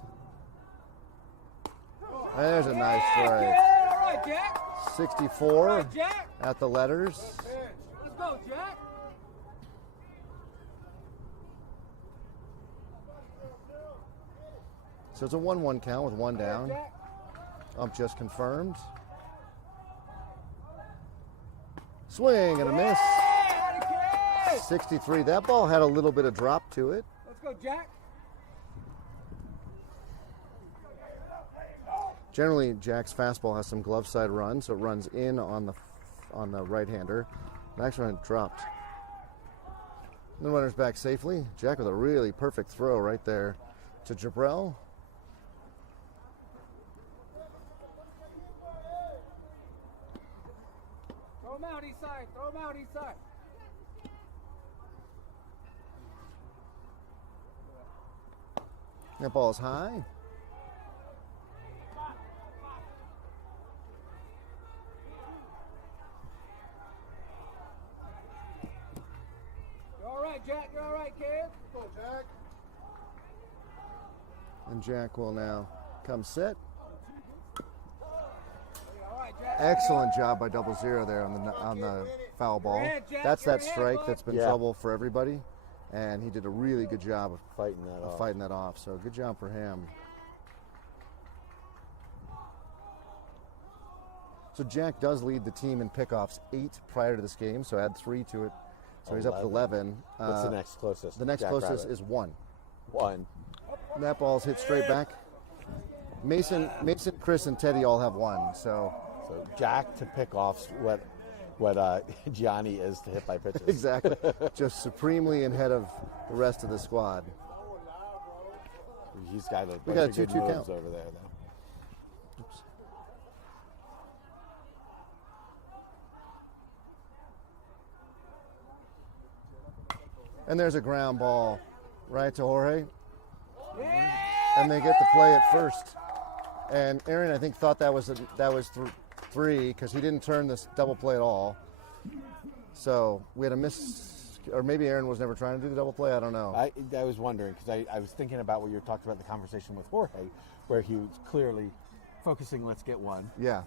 There's a nice strike. All right, Jack. 64 All right, Jack. at the letters. Let's go, Jack. So it's a 1-1 count with one down. Ump just confirmed. Swing and a miss. 63. That ball had a little bit of drop to it. Let's go, Jack. Generally, Jack's fastball has some glove side run, so it runs in on the right-hander. Next one dropped. The runner's back safely. Jack with a really perfect throw right there to Jabrell. Throw him out east side. Throw him out east side. That ball's high. You're all right, Jack. You're all right, kid. Go, Jack. And Jack will now come set. All right, Jack. Excellent job by 00 there on the foul ball. ahead, Jack. That's You're that ahead, strike bud. that's been Yeah. trouble for everybody, and he did a really good job of Fighting that off. fighting that off. So good job for him. So Jack does lead the team in pickoffs 8 prior to this game, so add 3 to it. So he's up to 11. What's the next closest? The next Jack closest Rabbit. is 1. 1. And that ball's hit straight back. Mason, Chris, and Teddy all have 1. So So Jack to pick off what Gianni is to hit by pitches. exactly, just supremely ahead of the rest of the squad. He's got a We bunch got a of good 2-2 moves count. over there, though. And there's a ground ball right to Jorge. And they get the play at first. And Aaron, I think, thought that was 3 because he didn't turn this double play at all. So we had a miss, or maybe Aaron was never trying to do the double play. I don't know. I was wondering because I was thinking about what you were talking about the conversation with Jorge, where he was clearly focusing. Let's get one. Yeah.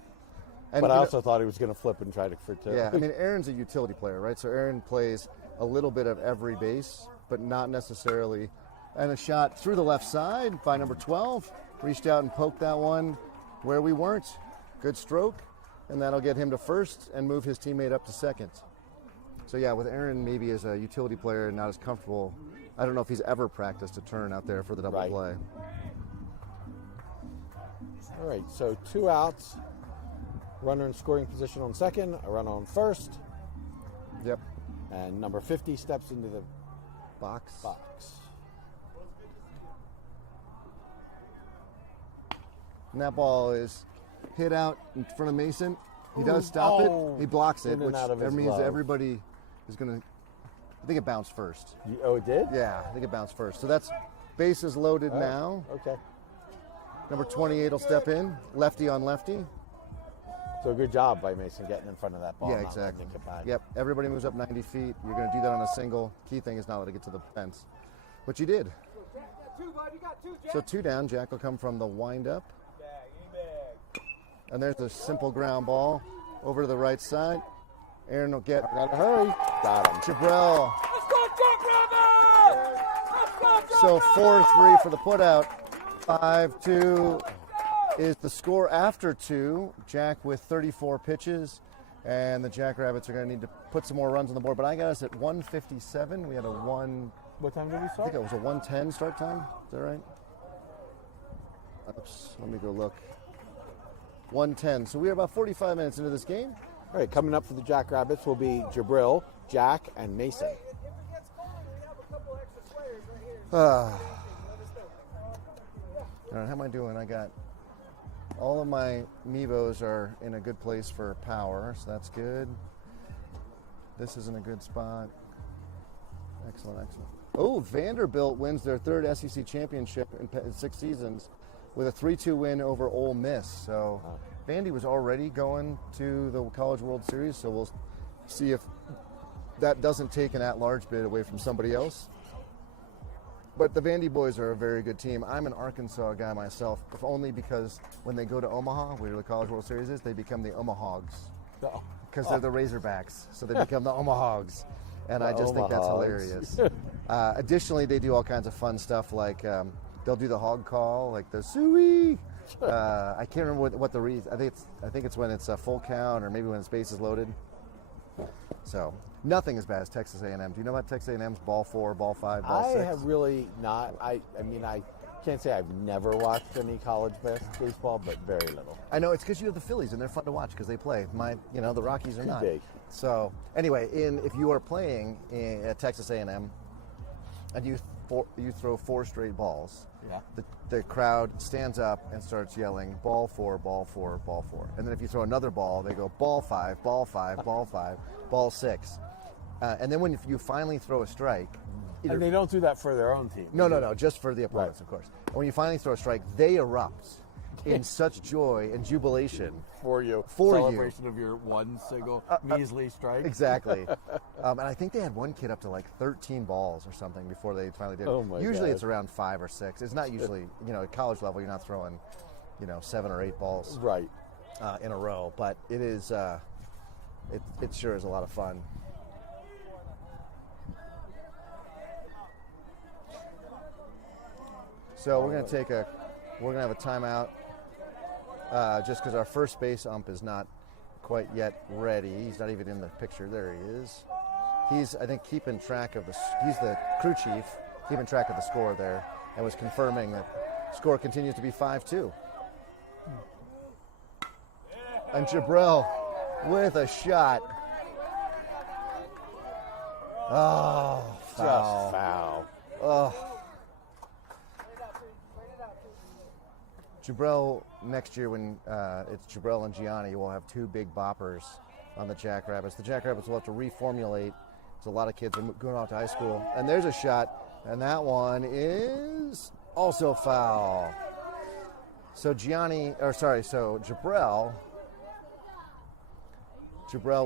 And But I you know- also thought he was going to flip and try for 2. Yeah, I mean, Aaron's a utility player, right? So Aaron plays a little bit of every base, but not necessarily And a shot through the left side by number 12. Reached out and poked that one where we weren't. Good stroke. And that'll get him to first and move his teammate up to second. So yeah, with Aaron maybe as a utility player and not as comfortable, I don't know if he's ever practiced a turn out there for the double play. All right, so 2 outs. Runner in scoring position on second, a runner on first. Yep. And number 50 steps into the Box. And that ball is hit out in front of Mason. He does stop it. He blocks it, In and which out of his means glove. everybody is going to. I think it bounced first. Oh, it did? Yeah, I think it bounced first. So that's bases loaded now. Okay. Number 28 will step in, lefty on lefty. So good job by Mason getting in front of that ball. Yeah, not letting exactly. it get back. Yep, everybody moves up 90 feet. You're going to do that on a single. Key thing is not let it get to the fence, which you did. So 2 down. Jack will come from the windup. And there's a simple ground ball over to the right side. Aaron will get. Gotta hurry. Got him. Jabril. So 4-3 for the putout. 5-2 is the score after 2. Jack with 34 pitches. And the Jackrabbits are going to need to put some more runs on the board. But I got us at 157. We had a one. What time did we I start? think it was a 110 start time. Is that right? Oops, let me go look. 110. So we are about 45 minutes into this game. All right, coming up for the Jackrabbits will be Jabril, Jack, and Mason. All right, how am I doing? I got all of my Mevos are in a good place for power, so that's good. This is in a good spot. Excellent, excellent. Oh, Vanderbilt wins their 3rd SEC championship in 6 seasons with a 3-2 win over Ole Miss. So Vandy was already going to the College World Series, so we'll see if that doesn't take an at-large bid away from somebody else. But the Vandy boys are a very good team. I'm an Arkansas guy myself, if only because when they go to Omaha, where the College World Series is, they become the Omahogs. Because they're the Razorbacks, so they become the Omahogs. And I just think that's hilarious. Additionally, they do all kinds of fun stuff like they'll do the hog call, like the suey. I can't remember what the reason. I think it's when it's a full count, or maybe when the base is loaded. So nothing as bad as Texas A&M. Do you know about Texas A&M's ball 4, ball 5, ball 6? I have really not. I mean, I can't say I've never watched any college baseball, but very little. I know, it's because you have the Phillies and they're fun to watch because they play. The Rockies are not. Big. So anyway, if you are playing at Texas A&M and you throw 4 straight balls, the crowd stands up and starts yelling, ball 4, ball 4, ball 4. And then if you throw another ball, they go ball 5, ball 5, ball 5, ball 6. And then when you finally throw a strike, And they don't do that for their own team. No, just for the opponents, of course. And when you finally throw a strike, they erupt in such joy and jubilation. For you. Celebration of your one single measly strike. Exactly. And I think they had one kid up to like 13 balls or something before they finally did it. Oh my Usually God. it's around 5 or 6. It's not usually, at college level, you're not throwing, 7 or 8 balls Right. in a row. But it is, it sure is a lot of fun. So we're going to have a timeout just because our first base ump is not quite yet ready. He's not even in the picture. There he is. He's, I think, keeping track of he's the crew chief, keeping track of the score there, and was confirming that score continues to be 5-2. And Jabril with a shot. Oh, foul. Just foul. Oh. Jabril, next year when it's Jabril and Gianni, we'll have 2 big boppers on the Jackrabbits. The Jackrabbits will have to reformulate. There's a lot of kids going off to high school. And there's a shot, and that one is also foul. So Jabril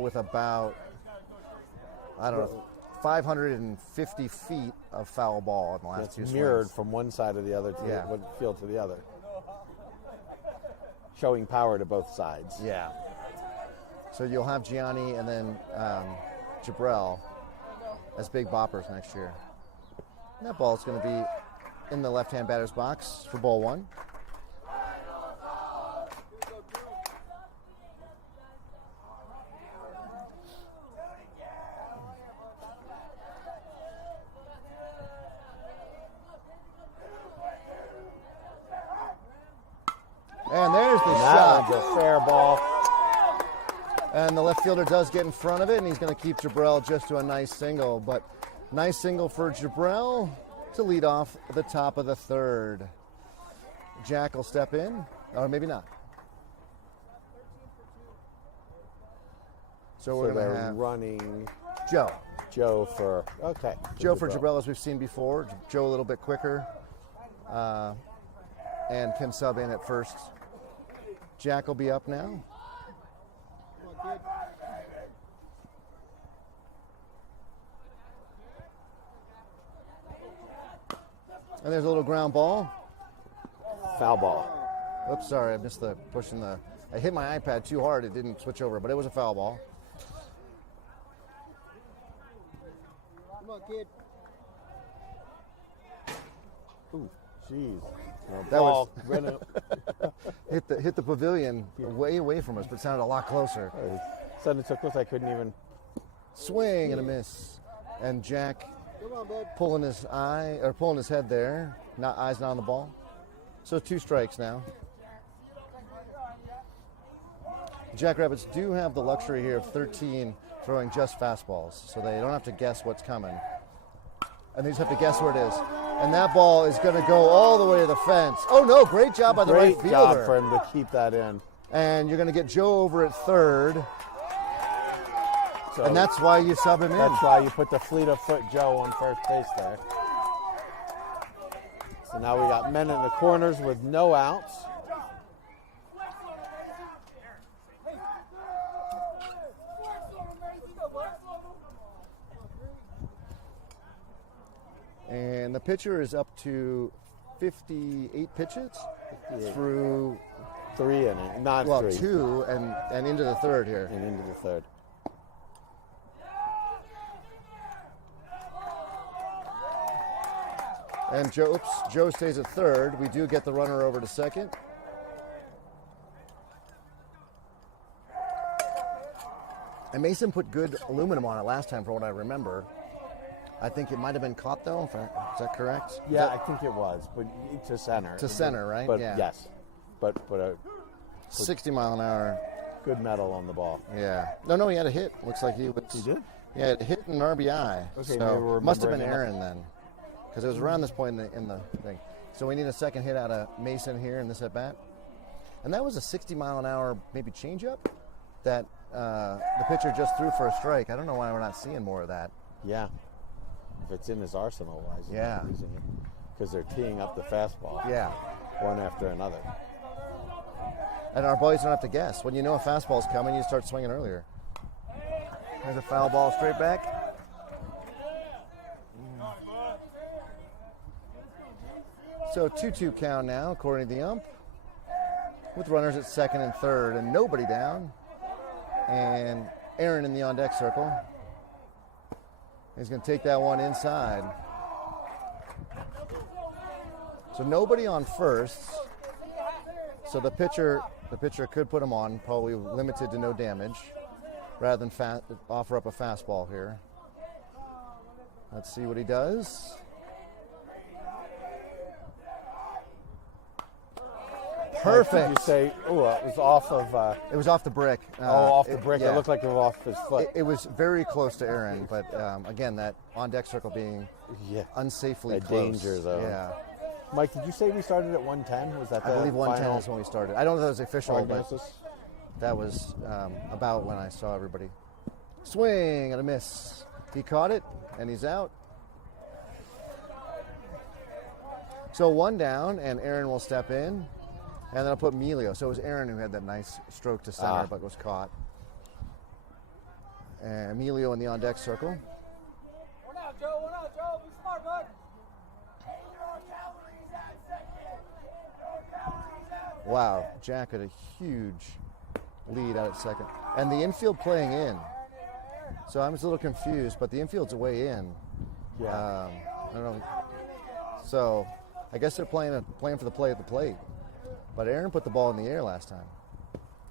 with about, 550 feet of foul ball in the last 2 swings. Mirrored from one side of the other to Yeah. one field to the other. Showing power to both sides. Yeah. So you'll have Gianni and then Jabril as big boppers next year. And that ball is going to be in the left-hand batter's box for ball one. And there's the That shot. one's a fair ball. And the left fielder does get in front of it, and he's going to keep Jabrell just to a nice single. But nice single for Jabrell to lead off the top of the third. Jack will step in, or maybe not. So we're going to have running Joe. Joe for, okay. Joe for Jabrell, as we've seen before. Joe a little bit quicker and can sub in at first. Jack will be up now. And there's a little ground ball. Foul ball. Oops, sorry, I missed the pushing the. I hit my iPad too hard. It didn't switch over, but it was a foul ball. Come on, kid. Ooh, jeez. That was was hit the pavilion way away from us, but sounded a lot closer. sounded so close I couldn't even. Swing and a miss, and Jack Come on, bud. pulling his head there. Eyes not on the ball. So 2 strikes now. Jackrabbits do have the luxury here of 13 throwing just fastballs, so they don't have to guess what's coming. And they just have to guess where it is. And that ball is going to go all the way to the fence. Oh, no, great job by the right Great fielder. job for him to keep that in. And you're going to get Joe over at third. So And that's why you sub him in. that's why you put the fleet of foot Joe on first base there. So now we got men in the corners with no outs. And the pitcher is up to 58 pitches 58. through, 3 innings, not well, 3. 2 and into the third here. And into the third. And Joe stays at third. We do get the runner over to second. And Mason put good aluminum on it last time, for what I remember. I think it might have been caught, though. Is that correct? Yeah, I think it was, but to center. To center, right? But Yeah. yes, but a 60 mile an hour. good metal on the ball. Yeah. No, he had a hit. Looks like he was. He did? Yeah, it hit an RBI. Okay, maybe so we're must have been remembering Aaron then, because it was around this point in the thing. So we need a second hit out of Mason here in this at bat, and that was a 60 mile an hour maybe changeup that the pitcher just threw for a strike. I don't know why we're not seeing more of that. Yeah. If it's in his arsenal, why is he Yeah. not using it? Because they're teeing up the fastball. Yeah. One after another. And our boys don't have to guess. When you know a fastball's coming, you start swinging earlier. There's a foul ball straight back. So 2-2 count now, according to the ump, with runners at second and third, and nobody down. And Aaron in the on-deck circle. He's going to take that one inside. So nobody on first. So the pitcher could put him on, probably limited to no damage, rather than offer up a fastball here. Let's see what he does. Perfect. Did you say, it was off of, It was off the brick. off the brick. yeah. It looked like it was off his foot. It was very close to Aaron, but again, that on-deck circle being yeah. unsafely That close. danger zone. Yeah. Mike, did you say we started at 110? Was that the I believe 110 final is when we started. I don't know if that was official, but prognosis? that was about when I saw everybody. Swing and a miss. He caught it, and he's out. So one down, and Aaron will step in, and then I'll put Emilio. So it was Aaron who had that nice stroke to center, but was caught. And Emilio in the on-deck circle. One out, Joe. One out, Joe. Be smart, bud. Wow, Jack had a huge lead out at second. And the infield playing in. So I'm just a little confused, but the infield's way in. Yeah. I don't know. So I guess they're playing for the play at the plate. But Aaron put the ball in the air last time.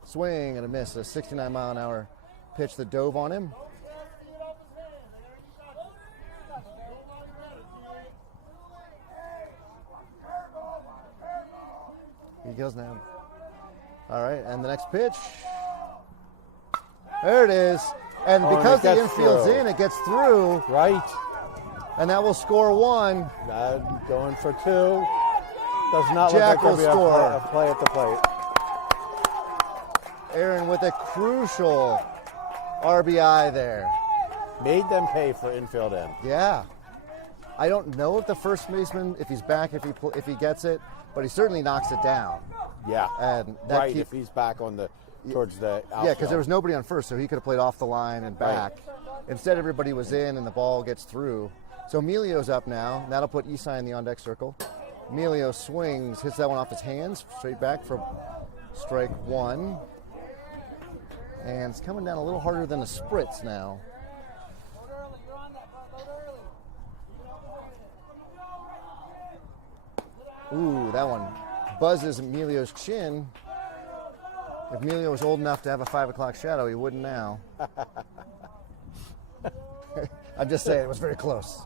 Swing and a miss. A 69-mile-an-hour pitch that dove on him. He goes now. All right, and the next pitch. There it is. And because the infield's in, it gets through. Right. And that will score 1. Going for 2. Does not Jack look like will score. a play at the plate. Aaron with a crucial RBI there. Made them pay for infield in. Yeah. I don't know if the first baseman, if he's back, if he gets it, but he certainly knocks it down. Yeah. And that if he's back on towards the outfield. Yeah, because there was nobody on first, so he could have played off the line and back. Right. Instead, everybody was in, and the ball gets through. So Emilio's up now. That'll put Isai in the on-deck circle. Emilio swings, hits that one off his hands, straight back for strike 1. And it's coming down a little harder than a spritz now. Ooh, that one buzzes Emilio's chin. If Emilio was old enough to have a 5 o'clock shadow, he wouldn't now. I'm just saying, it was very close.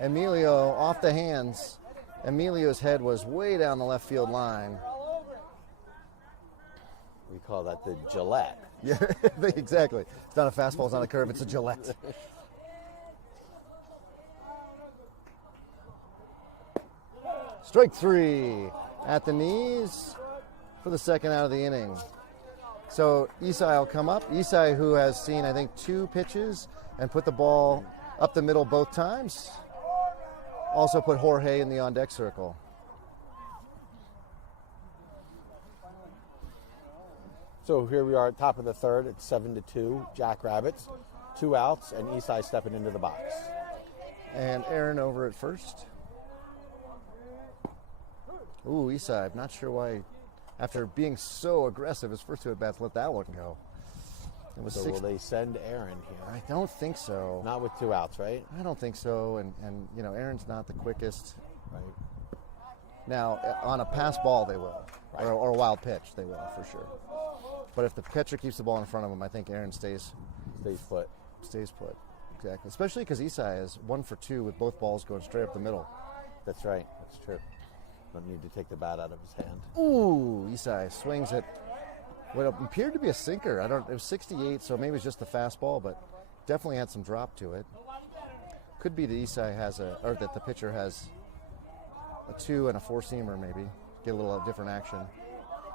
Emilio off the hands. Emilio's head was way down the left field line. We call that the Gillette. Yeah, exactly. It's not a fastball, it's not a curve, it's a Gillette. Strike 3 at the knees for the second out of the inning. So Isai will come up. Isai, who has seen, I think, 2 pitches and put the ball up the middle both times. Also put Jorge in the on-deck circle. So here we are at top of the third. It's 7-2. Jackrabbits. 2 outs, and Isai stepping into the box. And Aaron over at first. Ooh, Isai, I'm not sure why, after being so aggressive, his first 2 at-bats, let that one go. It was So will they send Aaron here? I don't think so. Not with 2 outs, right? I don't think so, and you know, Aaron's not the quickest. Right. Now, on a pass ball, they will, Right. or a wild pitch, they will, for sure. But if the catcher keeps the ball in front of him, I think Aaron stays put. Exactly, especially because Isai is 1 for 2 with both balls going straight up the middle. That's right. That's true. Don't need to take the bat out of his hand. Ooh, Isai swings at what appeared to be a sinker. It was 68, so maybe it's just the fastball, but definitely had some drop to it. Could be that Isai or that the pitcher has a 2 and a 4-seamer maybe. Get a little different action.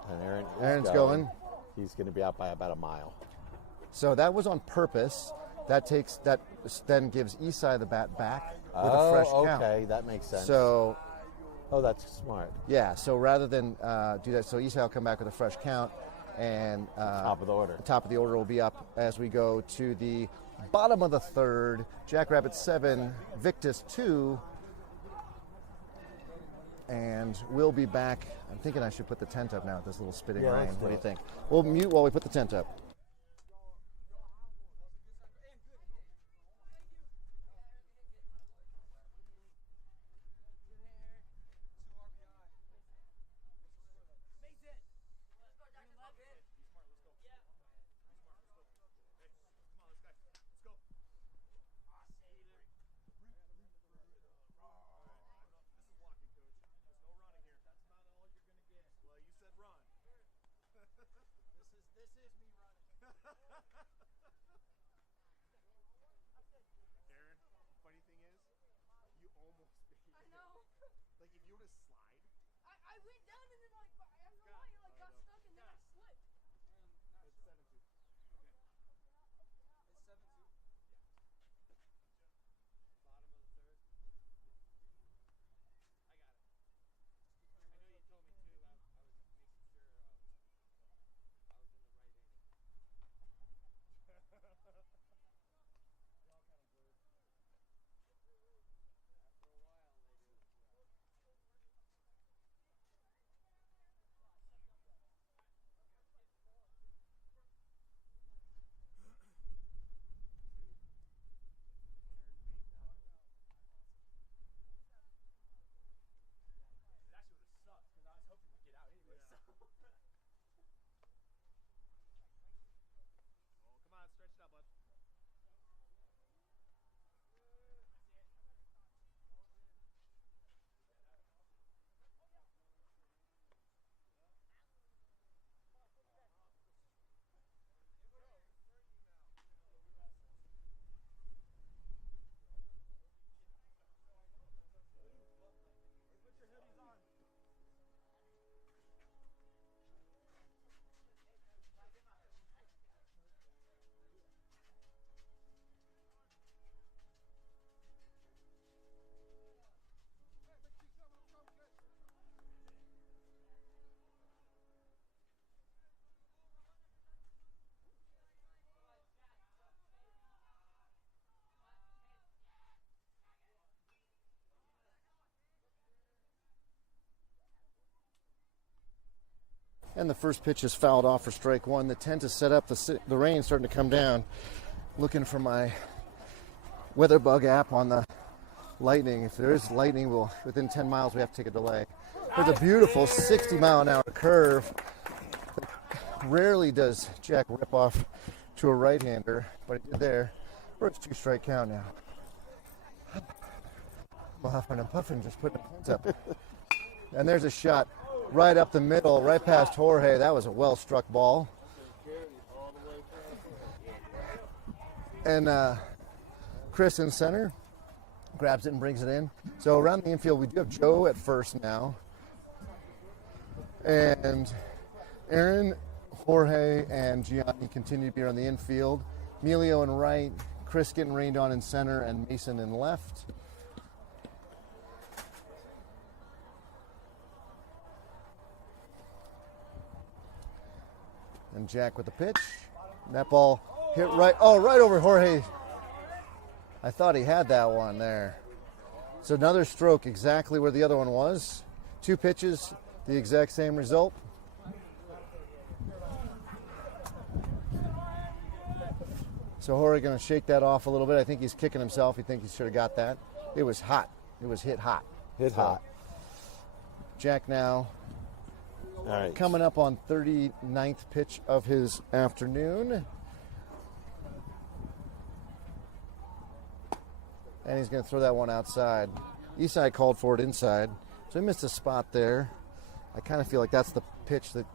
And Aaron's going. He's going to be out by about a mile. So that was on purpose. That then gives Isai the bat back with a fresh count. Okay, that makes sense. So, that's smart. yeah. So rather than do that, so Isai will come back with a fresh count, and Top of the order. Top of the order will be up as we go to the bottom of the third. Jackrabbit 7, Victus 2, and we'll be back. I'm thinking I should put the tent up now with this little spitting Yeah, rain. let's do What do you it. think? We'll mute while we put the tent up. And the first pitch is fouled off for strike one. The 10 to set up. The rain starting to come down. Looking for my weather bug app on the lightning. If there is lightning, within 10 miles we have to take a delay. There's a beautiful 60-mile-an-hour curve. Rarely does Jack rip off to a right-hander, but he did there. We're at 2-strike count now. I'm huffing and puffing, just putting the hands up. And there's a shot right up the middle, right past Jorge. That was a well-struck ball. And Chris in center grabs it and brings it in. So around the infield, we do have Joe at first now. And Aaron, Jorge, and Gianni continue to be on the infield. Emilio in right, Chris getting rained on in center, and Mason in left. And Jack with the pitch. And that ball hit right over Jorge. I thought he had that one there. So another stroke exactly where the other one was. 2 pitches, the exact same result. So Jorge going to shake that off a little bit. I think he's kicking himself. He thinks he should have got that. It was hot. It was hit hot. Hit hot. Jack now All right. coming up on 39th pitch of his afternoon. And he's going to throw that one outside. Eastside called for it inside. So he missed a spot there. I kind of feel like that's the pitch that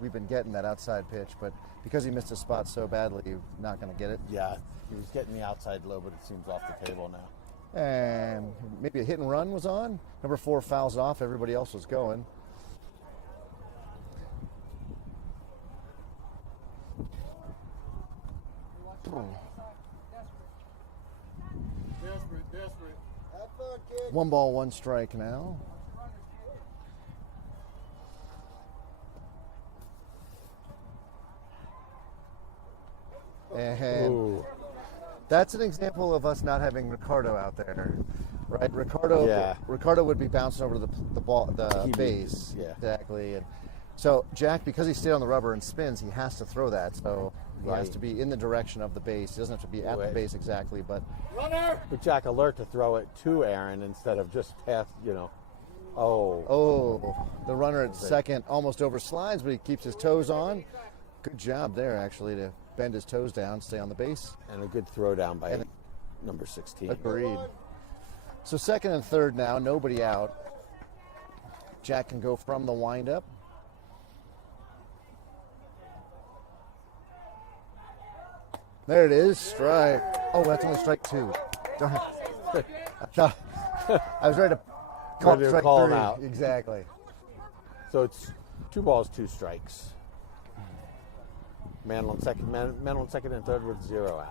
we've been getting, that outside pitch. But because he missed a spot so badly, you're not going to get it. Yeah, he was getting the outside low, but it seems off the table now. And maybe a hit and run was on. Number 4 fouls off. Everybody else was going. Desperate. 1 ball, 1 strike now. And Ooh. that's an example of us not having Ricardo out there, right? Ricardo would be bouncing over to the base, yeah. Exactly. And so Jack, because he stayed on the rubber and spins, he has to throw that. So he has to be in the direction of the base. He doesn't have to be at the base exactly, but But Jack alert to throw it to Aaron instead of just past, the runner at second almost overslides, but he keeps his toes on. Good job there, actually, to bend his toes down, stay on the base. And a good throw down by number 16. Agreed. So second and third now, nobody out. Jack can go from the windup. There it is, strike. Oh, that's only strike 2. Darn. I was ready to call strike 3. Out. Exactly. So it's 2 balls, 2 strikes. Man on second and third with 0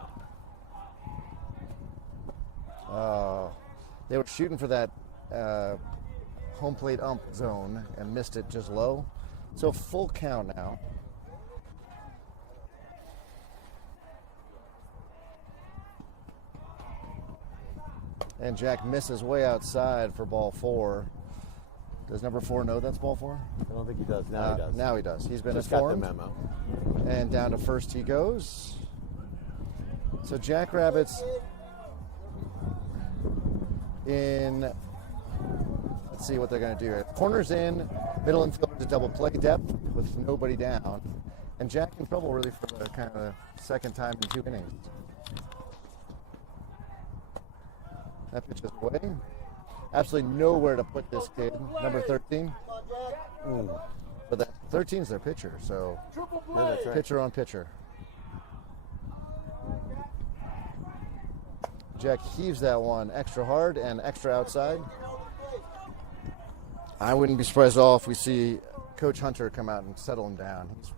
out. They were shooting for that home plate ump zone and missed it just low. So full count now. And Jack misses way outside for ball 4. Does number 4 know that's ball 4? I don't think he does. Now he does. Now he does. He's been Just informed. got the memo. And down to first he goes. So Jackrabbits in, let's see what they're going to do. Corners in, middle infielder to double play depth with nobody down. And Jack in trouble really for the kind of second time in 2 innings. That pitch is away. Absolutely nowhere to put this kid, number 13. But that 13's their pitcher, so that's right. pitcher on pitcher. Jack heaves that one extra hard and extra outside. I wouldn't be surprised at all if we see Coach Hunter come out and settle him down. He's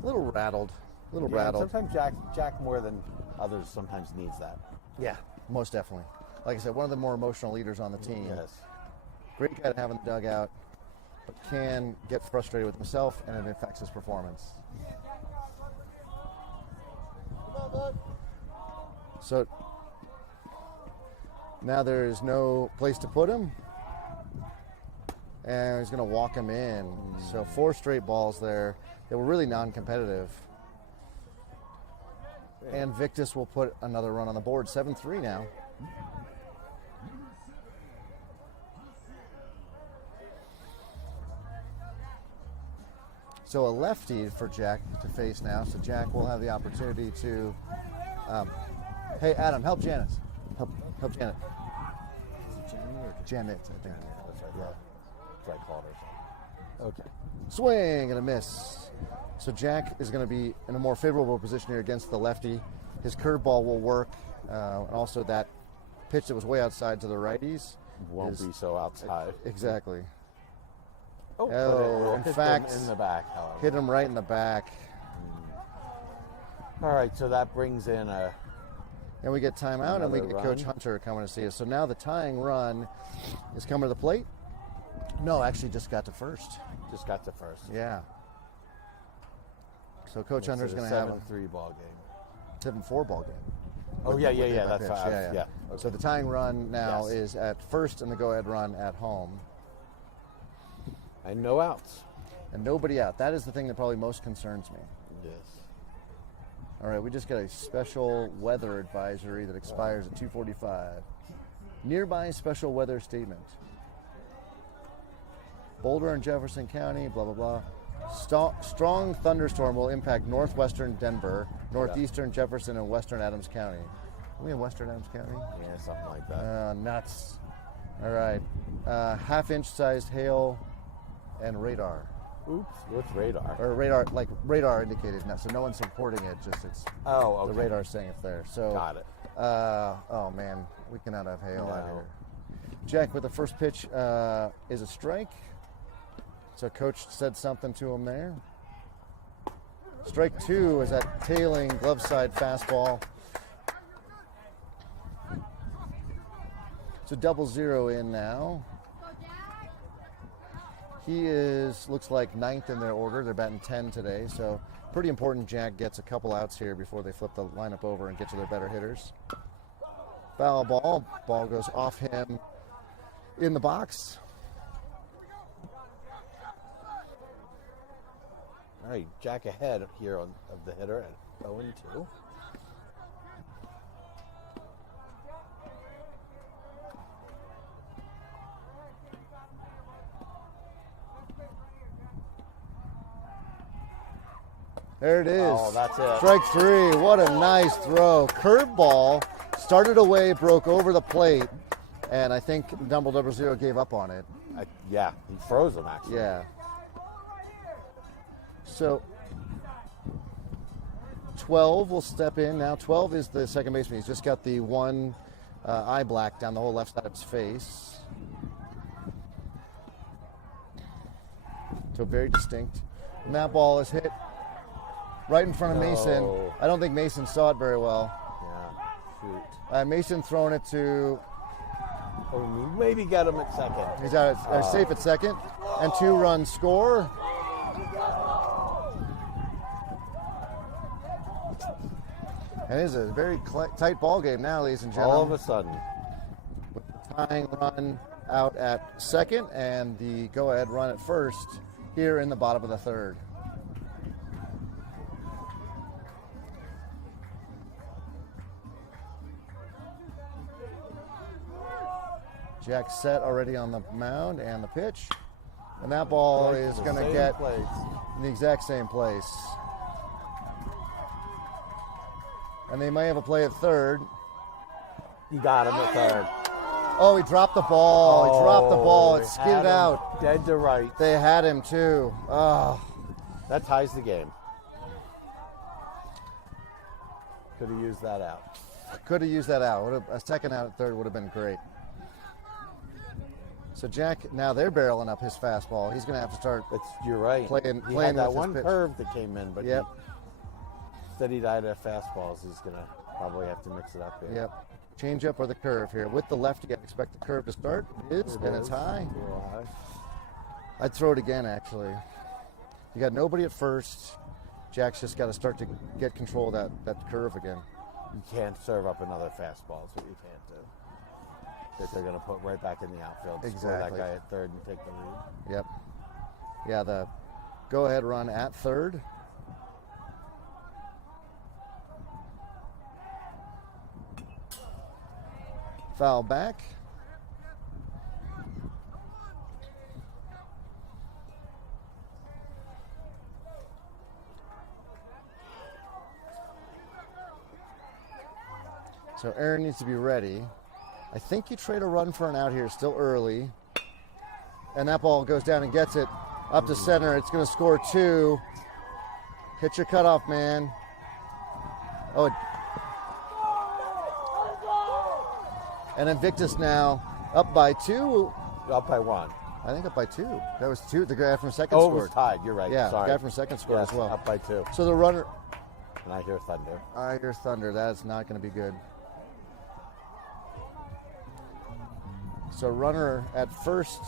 a little rattled, Sometimes Jack more than others sometimes needs that. Yeah, most definitely. Like I said, one of the more emotional leaders on the team. Yes. Great guy to have in the dugout, but can get frustrated with himself, and it affects his performance. So now there is no place to put him. And he's going to walk him in. So 4 straight balls there. They were really non-competitive. And Victus will put another run on the board. 7-3 now. So a lefty for Jack to face now. So Jack will have the opportunity to. Hey, Adam, help Janice. Help Janet. Janet, I think. That's right. Yeah. That's what I called her. Okay. Swing and a miss. So Jack is going to be in a more favorable position here against the lefty. His curveball will work. And also that pitch that was way outside to the righties. Won't be so outside. Exactly. Oh, in hit fact, them in the back, however. hit him right in the back. All right, so that brings in a. And we get timeout, and we Another get Coach run. Hunter coming to see us. So now the tying run is coming to the plate. No, actually just got to first. Just got to first. Yeah. So Coach It's Hunter's a going to have a 7-3 ball game. 7-4 ball game. Oh, with- yeah, with yeah, the yeah. hit That's pitch. right. Yeah. Okay. So the tying run now Yes. is at first and the go-ahead run at home. And no outs. And nobody out. That is the thing that probably most concerns me. Yes. All right, we just got a special weather advisory that expires at 2:45. Nearby special weather statement. Boulder and Jefferson County, blah, blah, blah. Strong thunderstorm will impact northwestern Denver, northeastern Jefferson, and western Adams County. Are we in western Adams County? Yeah, something like that. Nuts. All right. Half-inch sized hail and radar. Oops. What's radar? Or radar, like radar indicated now, so no one's supporting it, just it's Oh, okay. the radar saying it's there. So Got it. Oh man, we cannot have hail out No. here. Jack with the first pitch is a strike. So coach said something to him there. Strike 2 is that tailing glove side fastball. So 0-0 in now. He looks like 9th in their order. They're batting 10 today, so pretty important Jack gets a couple outs here before they flip the lineup over and get to their better hitters. Foul ball. Ball goes off him in the box. All right, Jack ahead here of the hitter at 0-2. There it is. Oh, that's it. Strike 3. What a nice throw. Curveball. Started away, broke over the plate, and I think Dumble 0 gave up on it. Yeah, he froze him, actually. Yeah. So 12 will step in now. 12 is the second baseman. He's just got the one eye black down the whole left side of his face. So very distinct. And that ball is hit right in front of Mason. No. I don't think Mason saw it very well. Yeah, shoot. Mason throwing it to, Oh, maybe got him at second. he's out safe at second. And 2-run score. And it is a very tight ball game now, ladies and gentlemen. All of a sudden. With the tying run out at second and the go-ahead run at first here in the bottom of the third. Jack set already on the mound and the pitch. And that ball Right is to the going to same get place. in the exact same place. And they may have a play at third. You got him at third. Oh, he dropped the ball. He dropped the ball. It They skidded had him out. Dead to right. They had him too. Oh. That ties the game. Could have used that out. Could have used that out. A second out at third would have been great. So Jack, now they're barreling up his fastball. He's going to have to start. You're right. Playing he with had that his one pitch. curve that came in, but Yep. instead he died at fastballs. He's going to probably have to mix it up here. Yep. Change up or the curve here. With the lefty, I expect the curve to start. It is, and it's high. A little high. I'd throw it again, actually. You got nobody at first. Jack's just got to start to get control of that curve again. You can't serve up another fastball. Is what you can't do. that they're going to put right back in the outfield. Score Exactly. that guy at third and take the lead. Yep. Yeah, the go-ahead run at third. Foul back. So Aaron needs to be ready. I think you trade a run for an out here, still early. And that ball goes down and gets it up to center. It's going to score 2. Hit your cutoff, man. Oh, and then Victus now up by 2. Up by 1. I think up by 2. That was 2. The guy from second Oh, scored. it was tied. You're right. Yeah, Sorry. the guy from second scored Yes, as well. up by 2. So the runner. And I hear thunder. I hear thunder. That's not going to be good. So runner at first.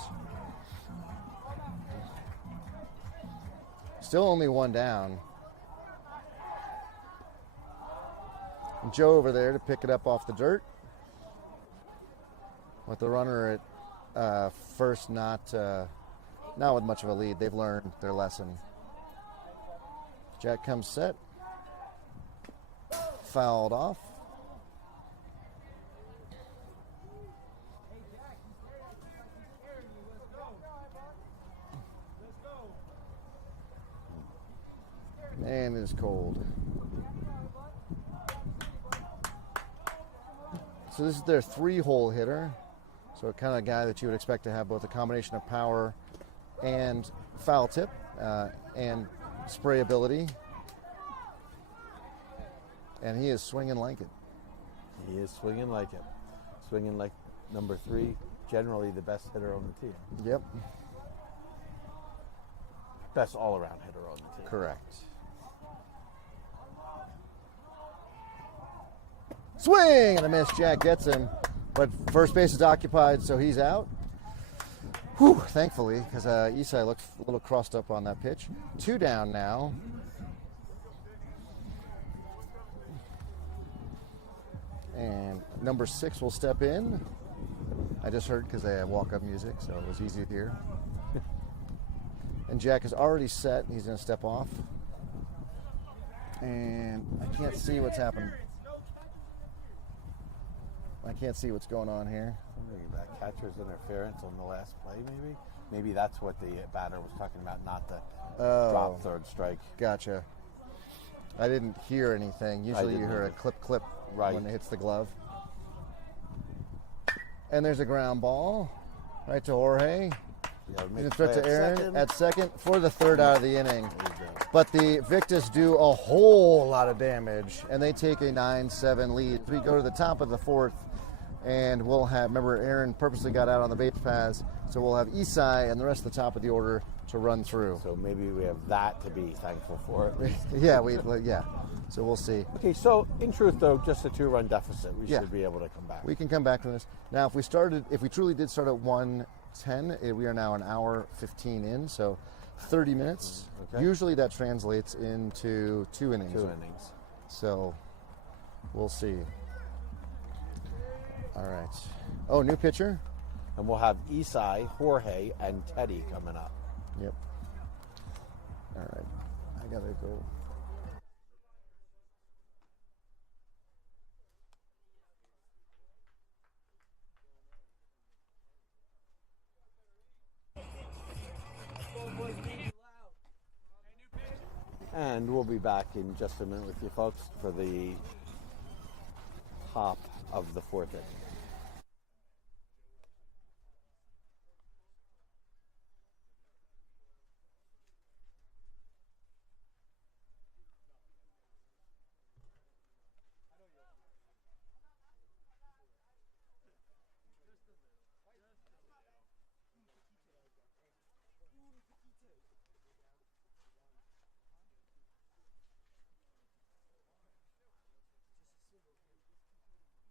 Still only 1 down. Joe over there to pick it up off the dirt. With the runner at first not with much of a lead. They've learned their lesson. Jack comes set. Fouled off. Man, it is cold. So this is their 3-hole hitter. So kind of guy that you would expect to have both a combination of power and foul tip and spray ability. And he is swinging like it. He is swinging like it. Swinging like number 3, generally the best hitter on the team. Yep, Best all-around hitter on the team. correct. Swing and a miss. Jack gets him, but first base is occupied, so he's out. Whew, thankfully, because Isai looked a little crossed up on that pitch. 2 down now. And number 6 will step in. I just heard because they have walk-up music, so it was easy to hear. And Jack is already set. He's going to step off. And I can't see what's happening. I can't see what's going on here. Something about catcher's interference on the last play, maybe? Maybe that's what the batter was talking about, not the drop third strike. Gotcha. I didn't hear anything. Usually you didn't hear a either. clip Right. when it hits the glove. And there's a ground ball right to Jorge. Yeah, He's going to throw it to Aaron at second for the 3rd out of the inning. There you go. But the Victus do a whole lot of damage, and they take a 9-7 lead. We go to the top of the 4th, and we'll have, remember, Aaron purposely got out on the base paths, so we'll have Isai and the rest of the top of the order to run through. So maybe we have that to be thankful for at least. Yeah. So we'll see. Okay, so in truth, though, just a 2-run deficit. We Yeah. should be able to come back. We can come back from this. Now, if we truly did start at 1:10, we are now an hour 15 in, so 30 minutes. Okay. Usually that translates into 2 innings. 2 innings. So we'll see. All right. Oh, new pitcher? And we'll have Isai, Jorge, and Teddy coming up. Yep. All right. I got to go. And we'll be back in just a minute with you folks for the top of the 4th inning.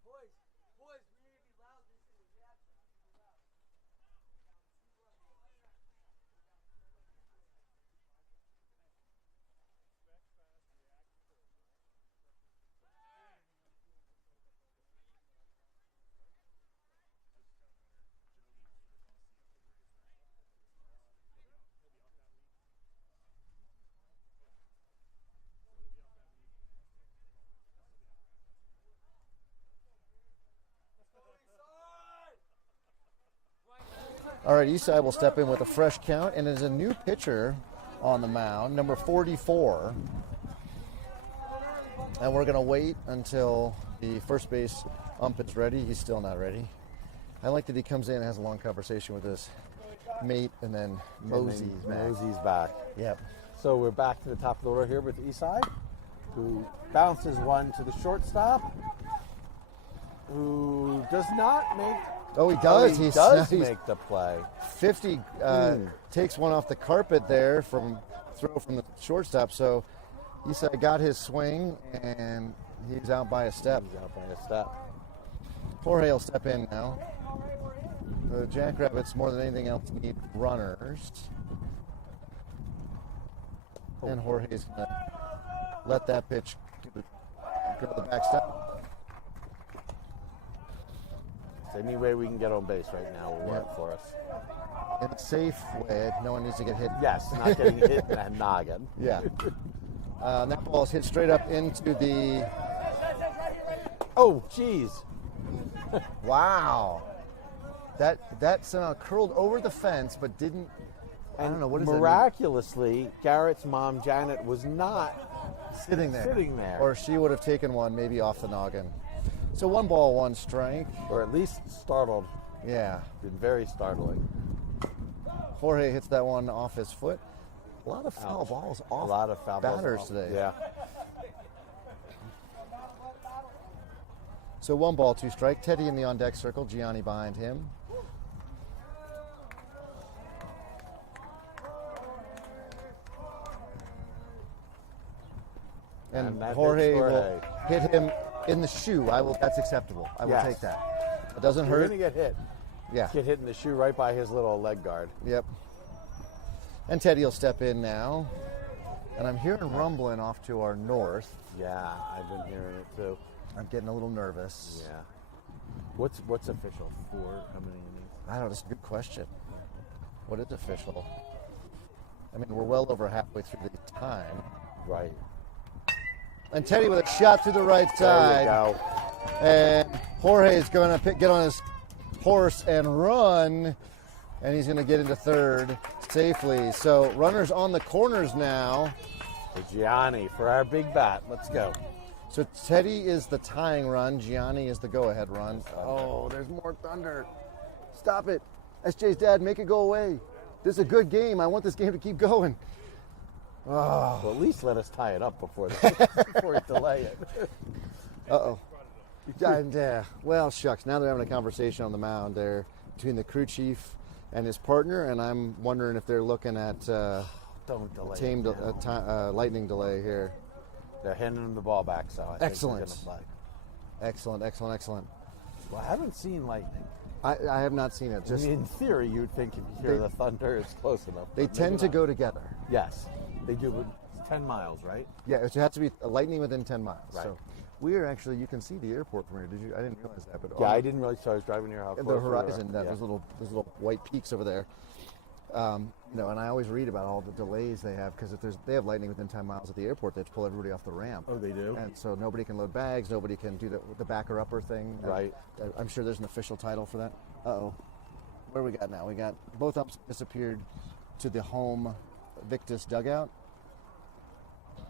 Boys, All right, Eastside will step in with a fresh count, and there's a new pitcher on the mound, number 44. And we're going to wait until the first base ump is ready. He's still not ready. I like that he comes in and has a long conversation with his mate, and then Mosey's back. Mosey's back. Yep. So we're back to the top of the order here with Eastside, who bounces one to the shortstop, who does not make. Oh, he does. He He's does make the play. 50 takes one off the carpet there from throw from the shortstop. So Eastside got his swing, and he's out by a step. He's out by a step. Jorge will step in now. The Jackrabbits, more than anything else, need runners. And Jorge's going to let that pitch go to the backstop. Any way we can get on base right now will work for us. In a safe way, no one needs to get hit. Yes, not getting hit in the noggin. Yeah. That ball is hit straight up into the. Oh, geez. Wow. That somehow curled over the fence, but didn't. I don't know what is that mean? Miraculously, Garrett's mom, Janet, was not Sitting there. Or she would have taken one maybe off the noggin. So 1 ball, 1 strike. or at least startled. Yeah. Been very startling. Jorge hits that one off his foot. A lot of foul balls off A lot of foul balls batters off. today. Yeah. So 1 ball, 2 strike. Teddy in the on-deck circle. Gianni behind him. And that Jorge hits will Jorge. hit him in the shoe. That's acceptable. I will Yes. take that. It doesn't You're hurt. going to get hit. Yeah. Get hit in the shoe right by his little leg guard. Yep. And Teddy will step in now. And I'm hearing rumbling off to our north. Yeah, I've been hearing it too. I'm getting a little nervous. Yeah. What's official? 4? How many innings? I don't know. That's a good question. What is official? I mean, we're well over halfway through the time. Right. And Teddy with a shot through the right There side. you go. And Jorge is going to get on his horse and run. And he's going to get into third safely. So runners on the corners now. For Gianni for our big bat. Let's go. So Teddy is the tying run. Gianni is the go-ahead run. Oh, there's more thunder. Stop it. SJ's dad, make it go away. This is a good game. I want this game to keep going. Oh. Well, at least let us tie it up before we delay it. Uh-oh. And, well, shucks. Now they're having a conversation on the mound there between the crew chief and his partner, and I'm wondering if they're looking at Don't delay it. lightning delay here. They're handing him the ball back, so I think Excellent. they're gonna play. Excellent. Well, I haven't seen lightning. I have not seen it. Just In theory, you'd think if you hear the thunder, it's close enough. they but tend maybe to not. go together. Yes, they do. But it's 10 miles, right? Yeah, it has to be a lightning within 10 miles. Right. So we are actually, you can see the airport from here. Did you? I didn't realize that. But Yeah, on I didn't really. So I was driving near how close the we were. horizon, Yeah. there's little white peaks over there. And I always read about all the delays they have because if they have lightning within 10 miles at the airport, they have to pull everybody off the ramp. Oh, they do. And so nobody can load bags, nobody can do the backer upper thing. Right. I'm sure there's an official title for that. Uh-oh. What do we got now? We got both umps disappeared to the home Victus dugout.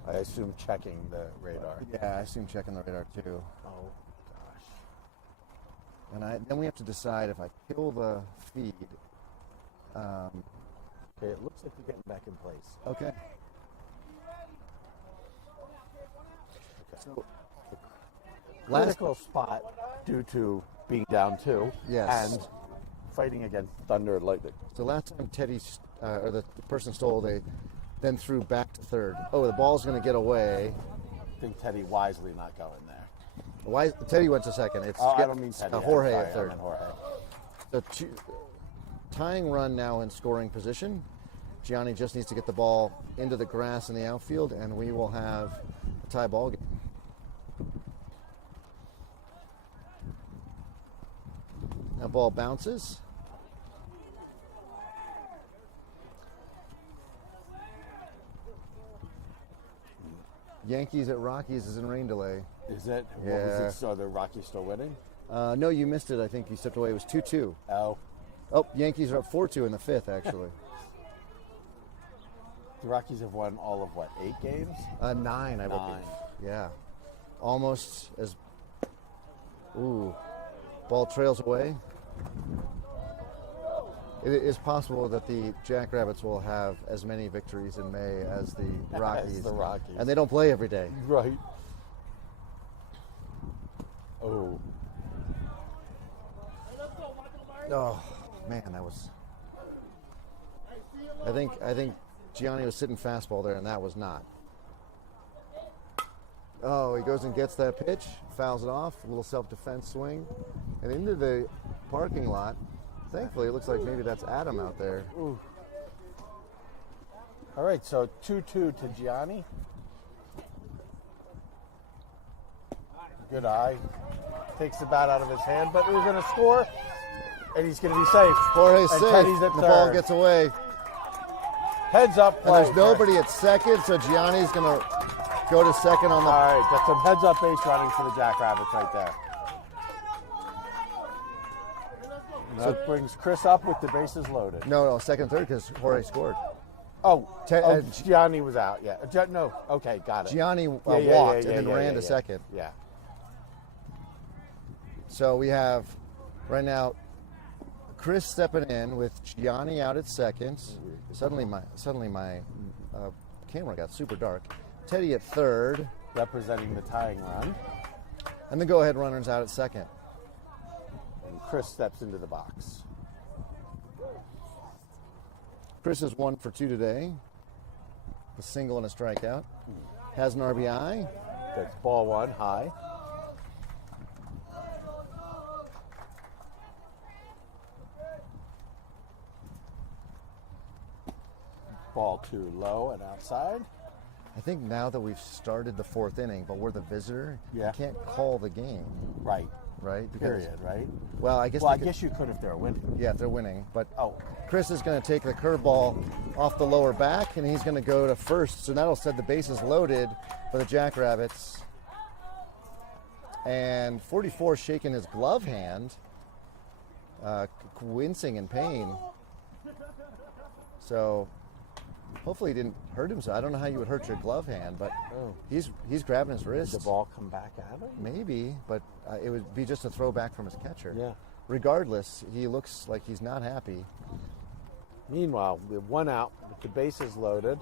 I assume checking the radar. Yeah, I assume checking the radar too. Oh gosh. And then we have to decide if I kill the feed. Okay, it looks like we're getting back in place. Okay. So last Critical spot due to being down 2. Yes. And fighting against thunder and lightning. So last time Teddy, or the person stole, they then threw back to third. Oh, the ball's going to get away. I think Teddy wisely not going there. Why? Teddy went to second. It's I don't mean Teddy. Jorge I'm sorry, at third. I meant Jorge. So tying run now in scoring position. Gianni just needs to get the ball into the grass in the outfield, and we will have a tie ball game. Now ball bounces. Yankees at Rockies is in rain delay. Is it? Yeah. So the Rockies still winning? No, you missed it. I think you stepped away. It was 2-2. Oh. Oh, Yankees are up 4-2 in the fifth, actually. The Rockies have won all of what, 8 games? 9, I believe. Yeah. Almost as. Ooh. Ball trails away. It is possible that the Jackrabbits will have as many victories in May as the Rockies. As the Rockies. And they don't play every day. Right. Oh. Oh, man, that was. I think Gianni was sitting fastball there, and that was not. Oh, he goes and gets that pitch, fouls it off, a little self-defense swing, and into the parking lot. Thankfully, it looks like maybe that's Adam out there. Ooh. All right, so 2-2 to Gianni. Good eye. Takes the bat out of his hand, but we're going to score, and he's going to be safe. Jorge's And safe. Teddy's at The third. ball gets away. Heads up And play. there's nobody at second, so Gianni's going to go to second on the. All right, that's some heads up base running for the Jackrabbits right there. And that brings Chris up with the bases loaded. No, second, third, because Jorge scored. Oh, Gianni was out. Yeah. No. Okay, got it. Gianni Yeah, yeah, walked yeah, and then yeah, ran yeah, to second. Yeah. So we have right now Chris stepping in with Gianni out at second. Suddenly my camera got super dark. Teddy at third. Representing the tying run. And the go-ahead runner's out at second. And Chris steps into the box. Chris is 1 for 2 today. A single and a strikeout. Has an RBI. That's ball one, high. Ball two, low and outside. I think now that we've started the fourth inning, but we're the visitor, Yeah. you can't call the game, Right. right? Period, right? Well, I guess. Well, I we could- guess you could if they're winning. Yeah, they're winning, but Oh. Chris is going to take the curveball off the lower back, and he's going to go to first. So that'll set the bases loaded for the Jackrabbits. And 44 shaking his glove hand, wincing in pain. So hopefully he didn't hurt himself. I don't know how you would hurt your glove hand, but he's grabbing his wrist. Did the ball come back at him? Maybe, but it would be just a throwback from his catcher. Yeah. Regardless, he looks like he's not happy. Meanwhile, we have one out with the bases loaded.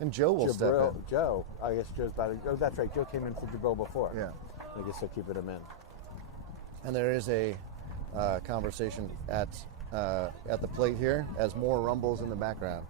And Joe will step Jabril, in. Joe. I guess Joe's about to. Oh, that's right. Joe came in for Jabril before. Yeah. I guess they're keeping him in. And there is a conversation at the plate here as more rumbles in the background.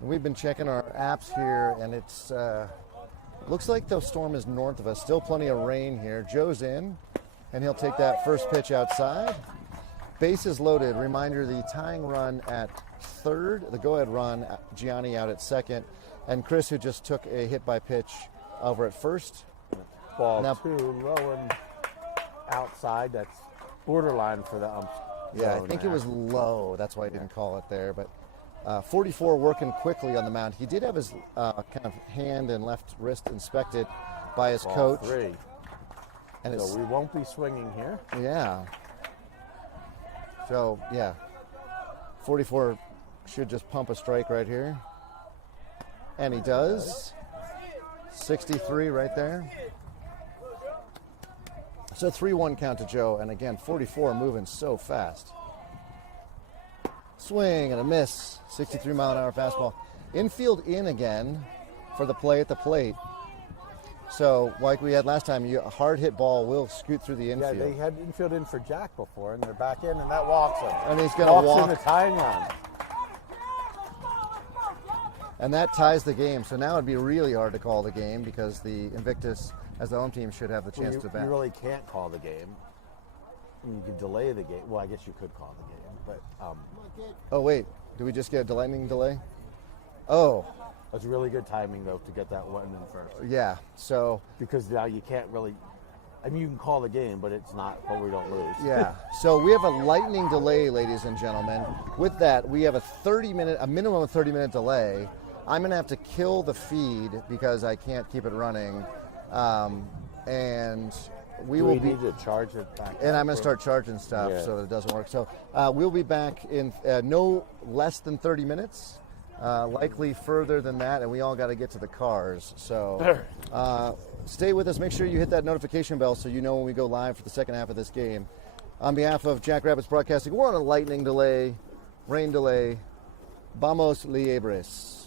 We've been checking our apps here, and it's looks like the storm is north of us. Still plenty of rain here. Joe's in, and he'll take that first pitch outside. Bases loaded. Reminder, the tying run at third, the go-ahead run, Gianni out at second, and Chris, who just took a hit-by-pitch over at first. Ball Now- two, low and outside. That's borderline for the ump. Yeah, I think it was low. That's why I didn't call it there. But 44 working quickly on the mound. He did have his kind of hand and left wrist inspected by his Ball coach. three. And it's, So we won't be swinging here. yeah. So, yeah. 44 should just pump a strike right here. And he does. 63 right there. So 3-1 count to Joe, and again, 44 moving so fast. Swing and a miss, 63-mile-an-hour fastball. Infield in again for the play at the plate. So, like we had last time, a hard hit ball will scoot through the Yeah, infield. they had infield in for Jack before, and they're back in, and that walks him. And he's going to Walks walk. in the tying run. And that ties the game. So now it'd be really hard to call the game because the Invictus, as the home team, should have the chance to bat. You really can't call the game. You can delay the game. Well, I guess you could call the game, but Oh, wait. Did we just get a lightning delay? Oh, it's really good timing, though, to get that one in first. yeah. So, Because now you can't really... I mean, you can call the game, but it's not, but we don't lose. yeah. So we have a lightning delay, ladies and gentlemen. With that, we have a minimum of 30-minute delay. I'm going to have to kill the feed because I can't keep it running. And we will be... need to charge it back. And I'm going to start charging stuff Yeah. so that it doesn't work. So we'll be back in no less than 30 minutes, likely further than that, and we all got to get to the cars. So stay with us. Make sure you hit that notification bell so you know when we go live for the second half of this game. On behalf of Jackrabbits Broadcasting, we're on a lightning delay, rain delay. Vamos Liebres.